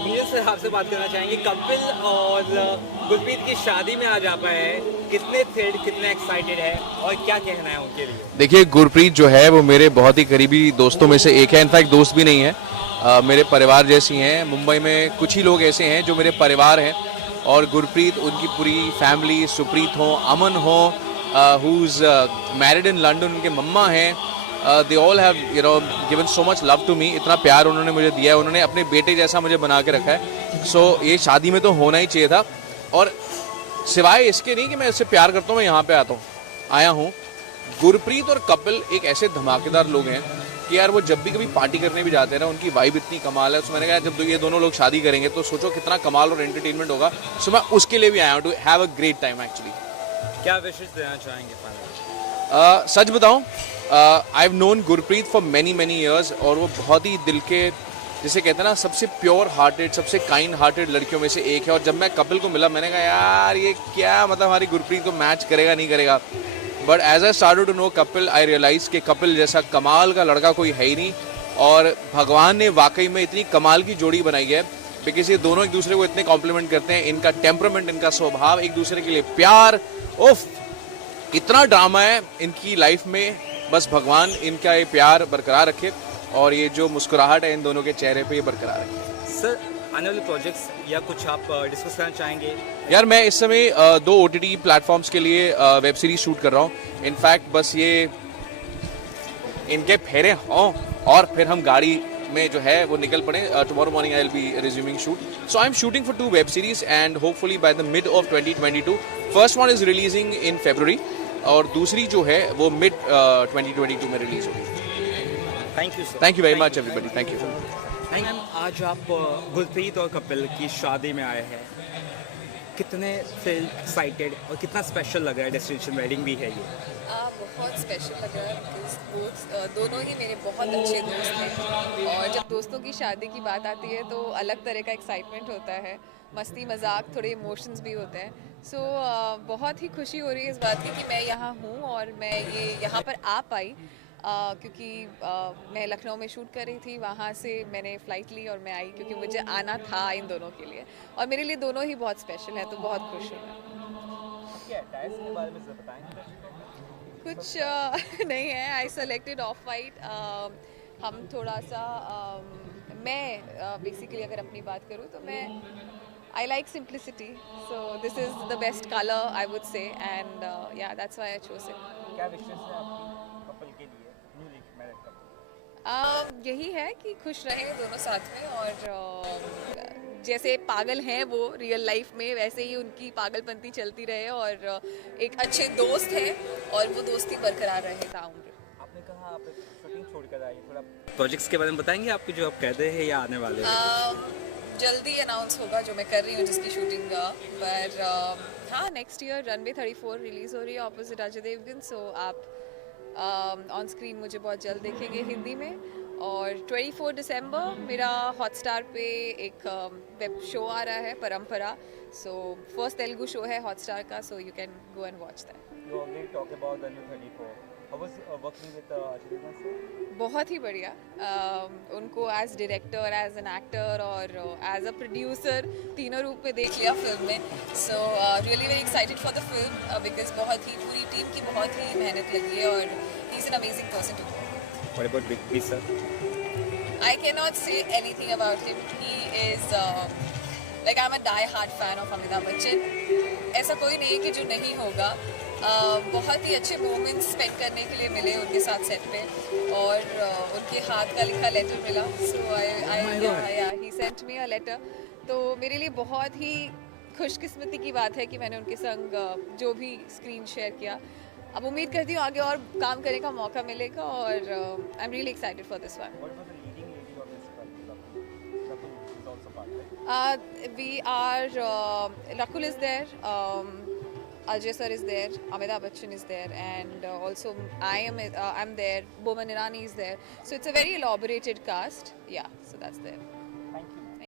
मुझे sir आपसे बात करना चाहेंगे, कपिल और गुरप्रीत की शादी में आज आप आए हैं, कितने थ्रिल्ड, कितने एक्साइटेड है और क्या कहना है उनके लिए? देखिए गुरप्रीत जो है वो मेरे बहुत ही करीबी दोस्तों में से एक है, इनफैक्ट दोस्त भी नहीं है, मेरे परिवार जैसी हैं। मुंबई में कुछ ही लोग ऐसे हैं जो मेरे परिवार हैं और गुरप्रीत, उनकी पूरी फैमिली, सुप्रीत हो, अमन हो, who is married in London, उनके मम्मा हैं, they all have given so much love to me. इतना प्यार उन्होंने मुझे दिया है, उन्होंने अपने बेटे जैसा मुझे बना के रखा है। सो ये शादी में तो होना ही चाहिए था। और सिवाय इसके नहीं कि मैं इससे प्यार करता हूँ, मैं यहाँ पे आया हूँ। गुरप्रीत और कपिल एक ऐसे धमाकेदार लोग हैं कि यार वो जब भी कभी पार्टी करने भी जाते हैं ना, उनकी वाइब इतनी कमाल है। उसमें मैंने कहा जब ये दोनों लोग शादी करेंगे तो सोचो कितना कमाल और एंटरटेनमेंट होगा। सो मैं उसके लिए भी आया हूँ, to have a great time actually. क्या विशेष देना चाहेंगे? सच बताऊँ, I have known Gurpreet for many years और वो बहुत ही दिल के, जिसे कहते हैं ना, सबसे प्योर हार्टेड, सबसे काइंड हार्टेड लड़कियों में से एक है। और जब मैं कपिल को मिला मैंने कहा यार ये क्या, मतलब हमारी गुरप्रीत को मैच करेगा नहीं करेगा। But as I started to know Kapil, I realize कि कपिल जैसा कमाल का लड़का कोई है ही नहीं और भगवान ने वाकई में इतनी कमाल की जोड़ी बनाई है, बिकॉज ये दोनों एक दूसरे को इतने कॉम्प्लीमेंट करते हैं। इनका टेम्परामेंट, इनका स्वभाव, एक दूसरे के लिए प्यार, उफ इतना ड्रामा है इनकी लाइफ में। बस भगवान इनका ये प्यार बरकरार रखे और ये जो मुस्कुराहट है इन दोनों के चेहरे पे ये बरकरार रखे। सर आने वाले प्रोजेक्ट्स या कुछ आप डिस्कस करना चाहेंगे? यार मैं इस समय 2 OTT प्लेटफॉर्म्स के लिए वेब सीरीज शूट कर रहा हूँ। इनफैक्ट बस ये इनके फेरे हों और फिर हम गाड़ी में जो है वो निकल पड़े। Tomorrow morning I will be resuming shoot. So I am shooting for 2 web series and hopefully by the mid of 2022 first one is releasing in February और दूसरी जो है वो मिड 2022 में रिलीज होगी। Thank you sir. Thank you very much everybody, thank you. Ma'am आज आप गुरप्रीत और कपिल की शादी में आए हैं, कितने से एक्साइटेड और कितना स्पेशल लग रहा है? डेस्टिनेशन वेडिंग भी है ये। बहुत स्पेशल लग रहा है बिकॉज दोनों ही मेरे बहुत अच्छे दोस्त हैं और जब दोस्तों की शादी की बात आती है तो अलग तरह का एक्साइटमेंट होता है, मस्ती मजाक, थोड़े इमोशंस भी होते हैं। सो बहुत ही खुशी हो रही है इस बात की कि मैं यहाँ हूँ और मैं ये यहाँ पर आ पाई क्योंकि मैं लखनऊ में शूट कर रही थी, वहाँ से मैंने फ़्लाइट ली और मैं आई क्योंकि मुझे आना था इन दोनों के लिए और मेरे लिए दोनों ही बहुत स्पेशल हैं, तो बहुत खुश हूँ मैं। कुछ नहीं है, आई सेलेक्टेड ऑफ वाइट। हम थोड़ा सा मैं बेसिकली अगर अपनी बात करूँ तो मैं I like simplicity, so this is the best colour I would say and yeah that's why I chose it. क्या विशेष है आपकी कपल के लिए, न्यूली मैरिड कपल? यही है कि खुश रहें दोनों साथ में और जैसे पागल हैं वो रियल लाइफ में, वैसे ही उनकी पागलपंती चलती रहे और एक अच्छे दोस्त हैं और वो दोस्ती बरकरार रहे ताउम्र। आपने कहा आप शूटिंग छोड़कर आई, थोड़ा प्रोजेक्ट्स के बारे में बताएंगे आपके जो आप कर रहे हैं या आने वाले हैं? जल्दी अनाउंस होगा जो मैं कर रही हूँ जिसकी शूटिंग का, पर हाँ नेक्स्ट ईयर रनवे 34 रिलीज़ हो रही है ऑपोजिट अजय देवगन, सो आप ऑन स्क्रीन मुझे बहुत जल्द देखेंगे हिंदी में। और 24 दिसंबर मेरा हॉटस्टार पे एक वेब शो आ रहा है परंपरा, सो फर्स्ट तेलुगु शो है हॉटस्टार का, so you can go and watch that. You already talk about the new 34. How was working with Ajay Devgn sir? बहुत ही बढ़िया, उनको as director, as an actor और एज अ प्रोड्यूसर तीनों रूप में देख लिया फिल्म में। So really very excited for the film because बहुत ही पूरी टीम की बहुत ही मेहनत लगी है और he is an amazing person too. What about Big B sir? I cannot say anything about him. He is like I'm a die-hard fan of Amitabh Bachchan. ऐसा कोई नहीं कि जो नहीं होगा। बहुत ही अच्छे मोमेंट्स स्पेंड करने के लिए मिले उनके साथ सेट पे और उनके हाथ का लिखा लेटर मिला, सो ही सेंट मी अ लेटर। तो मेरे लिए बहुत ही खुशकिस्मती की बात है कि मैंने उनके संग जो भी स्क्रीन शेयर किया। अब उम्मीद करती हूँ आगे और काम करने का मौका मिलेगा और I am really excited for this one. We are Rakul is there, Ajay sir is there, Amitabh Bachchan is there, and also I'm there, Boman Irani is there, so it's a very elaborated cast. Yeah, so that's there. Thank you.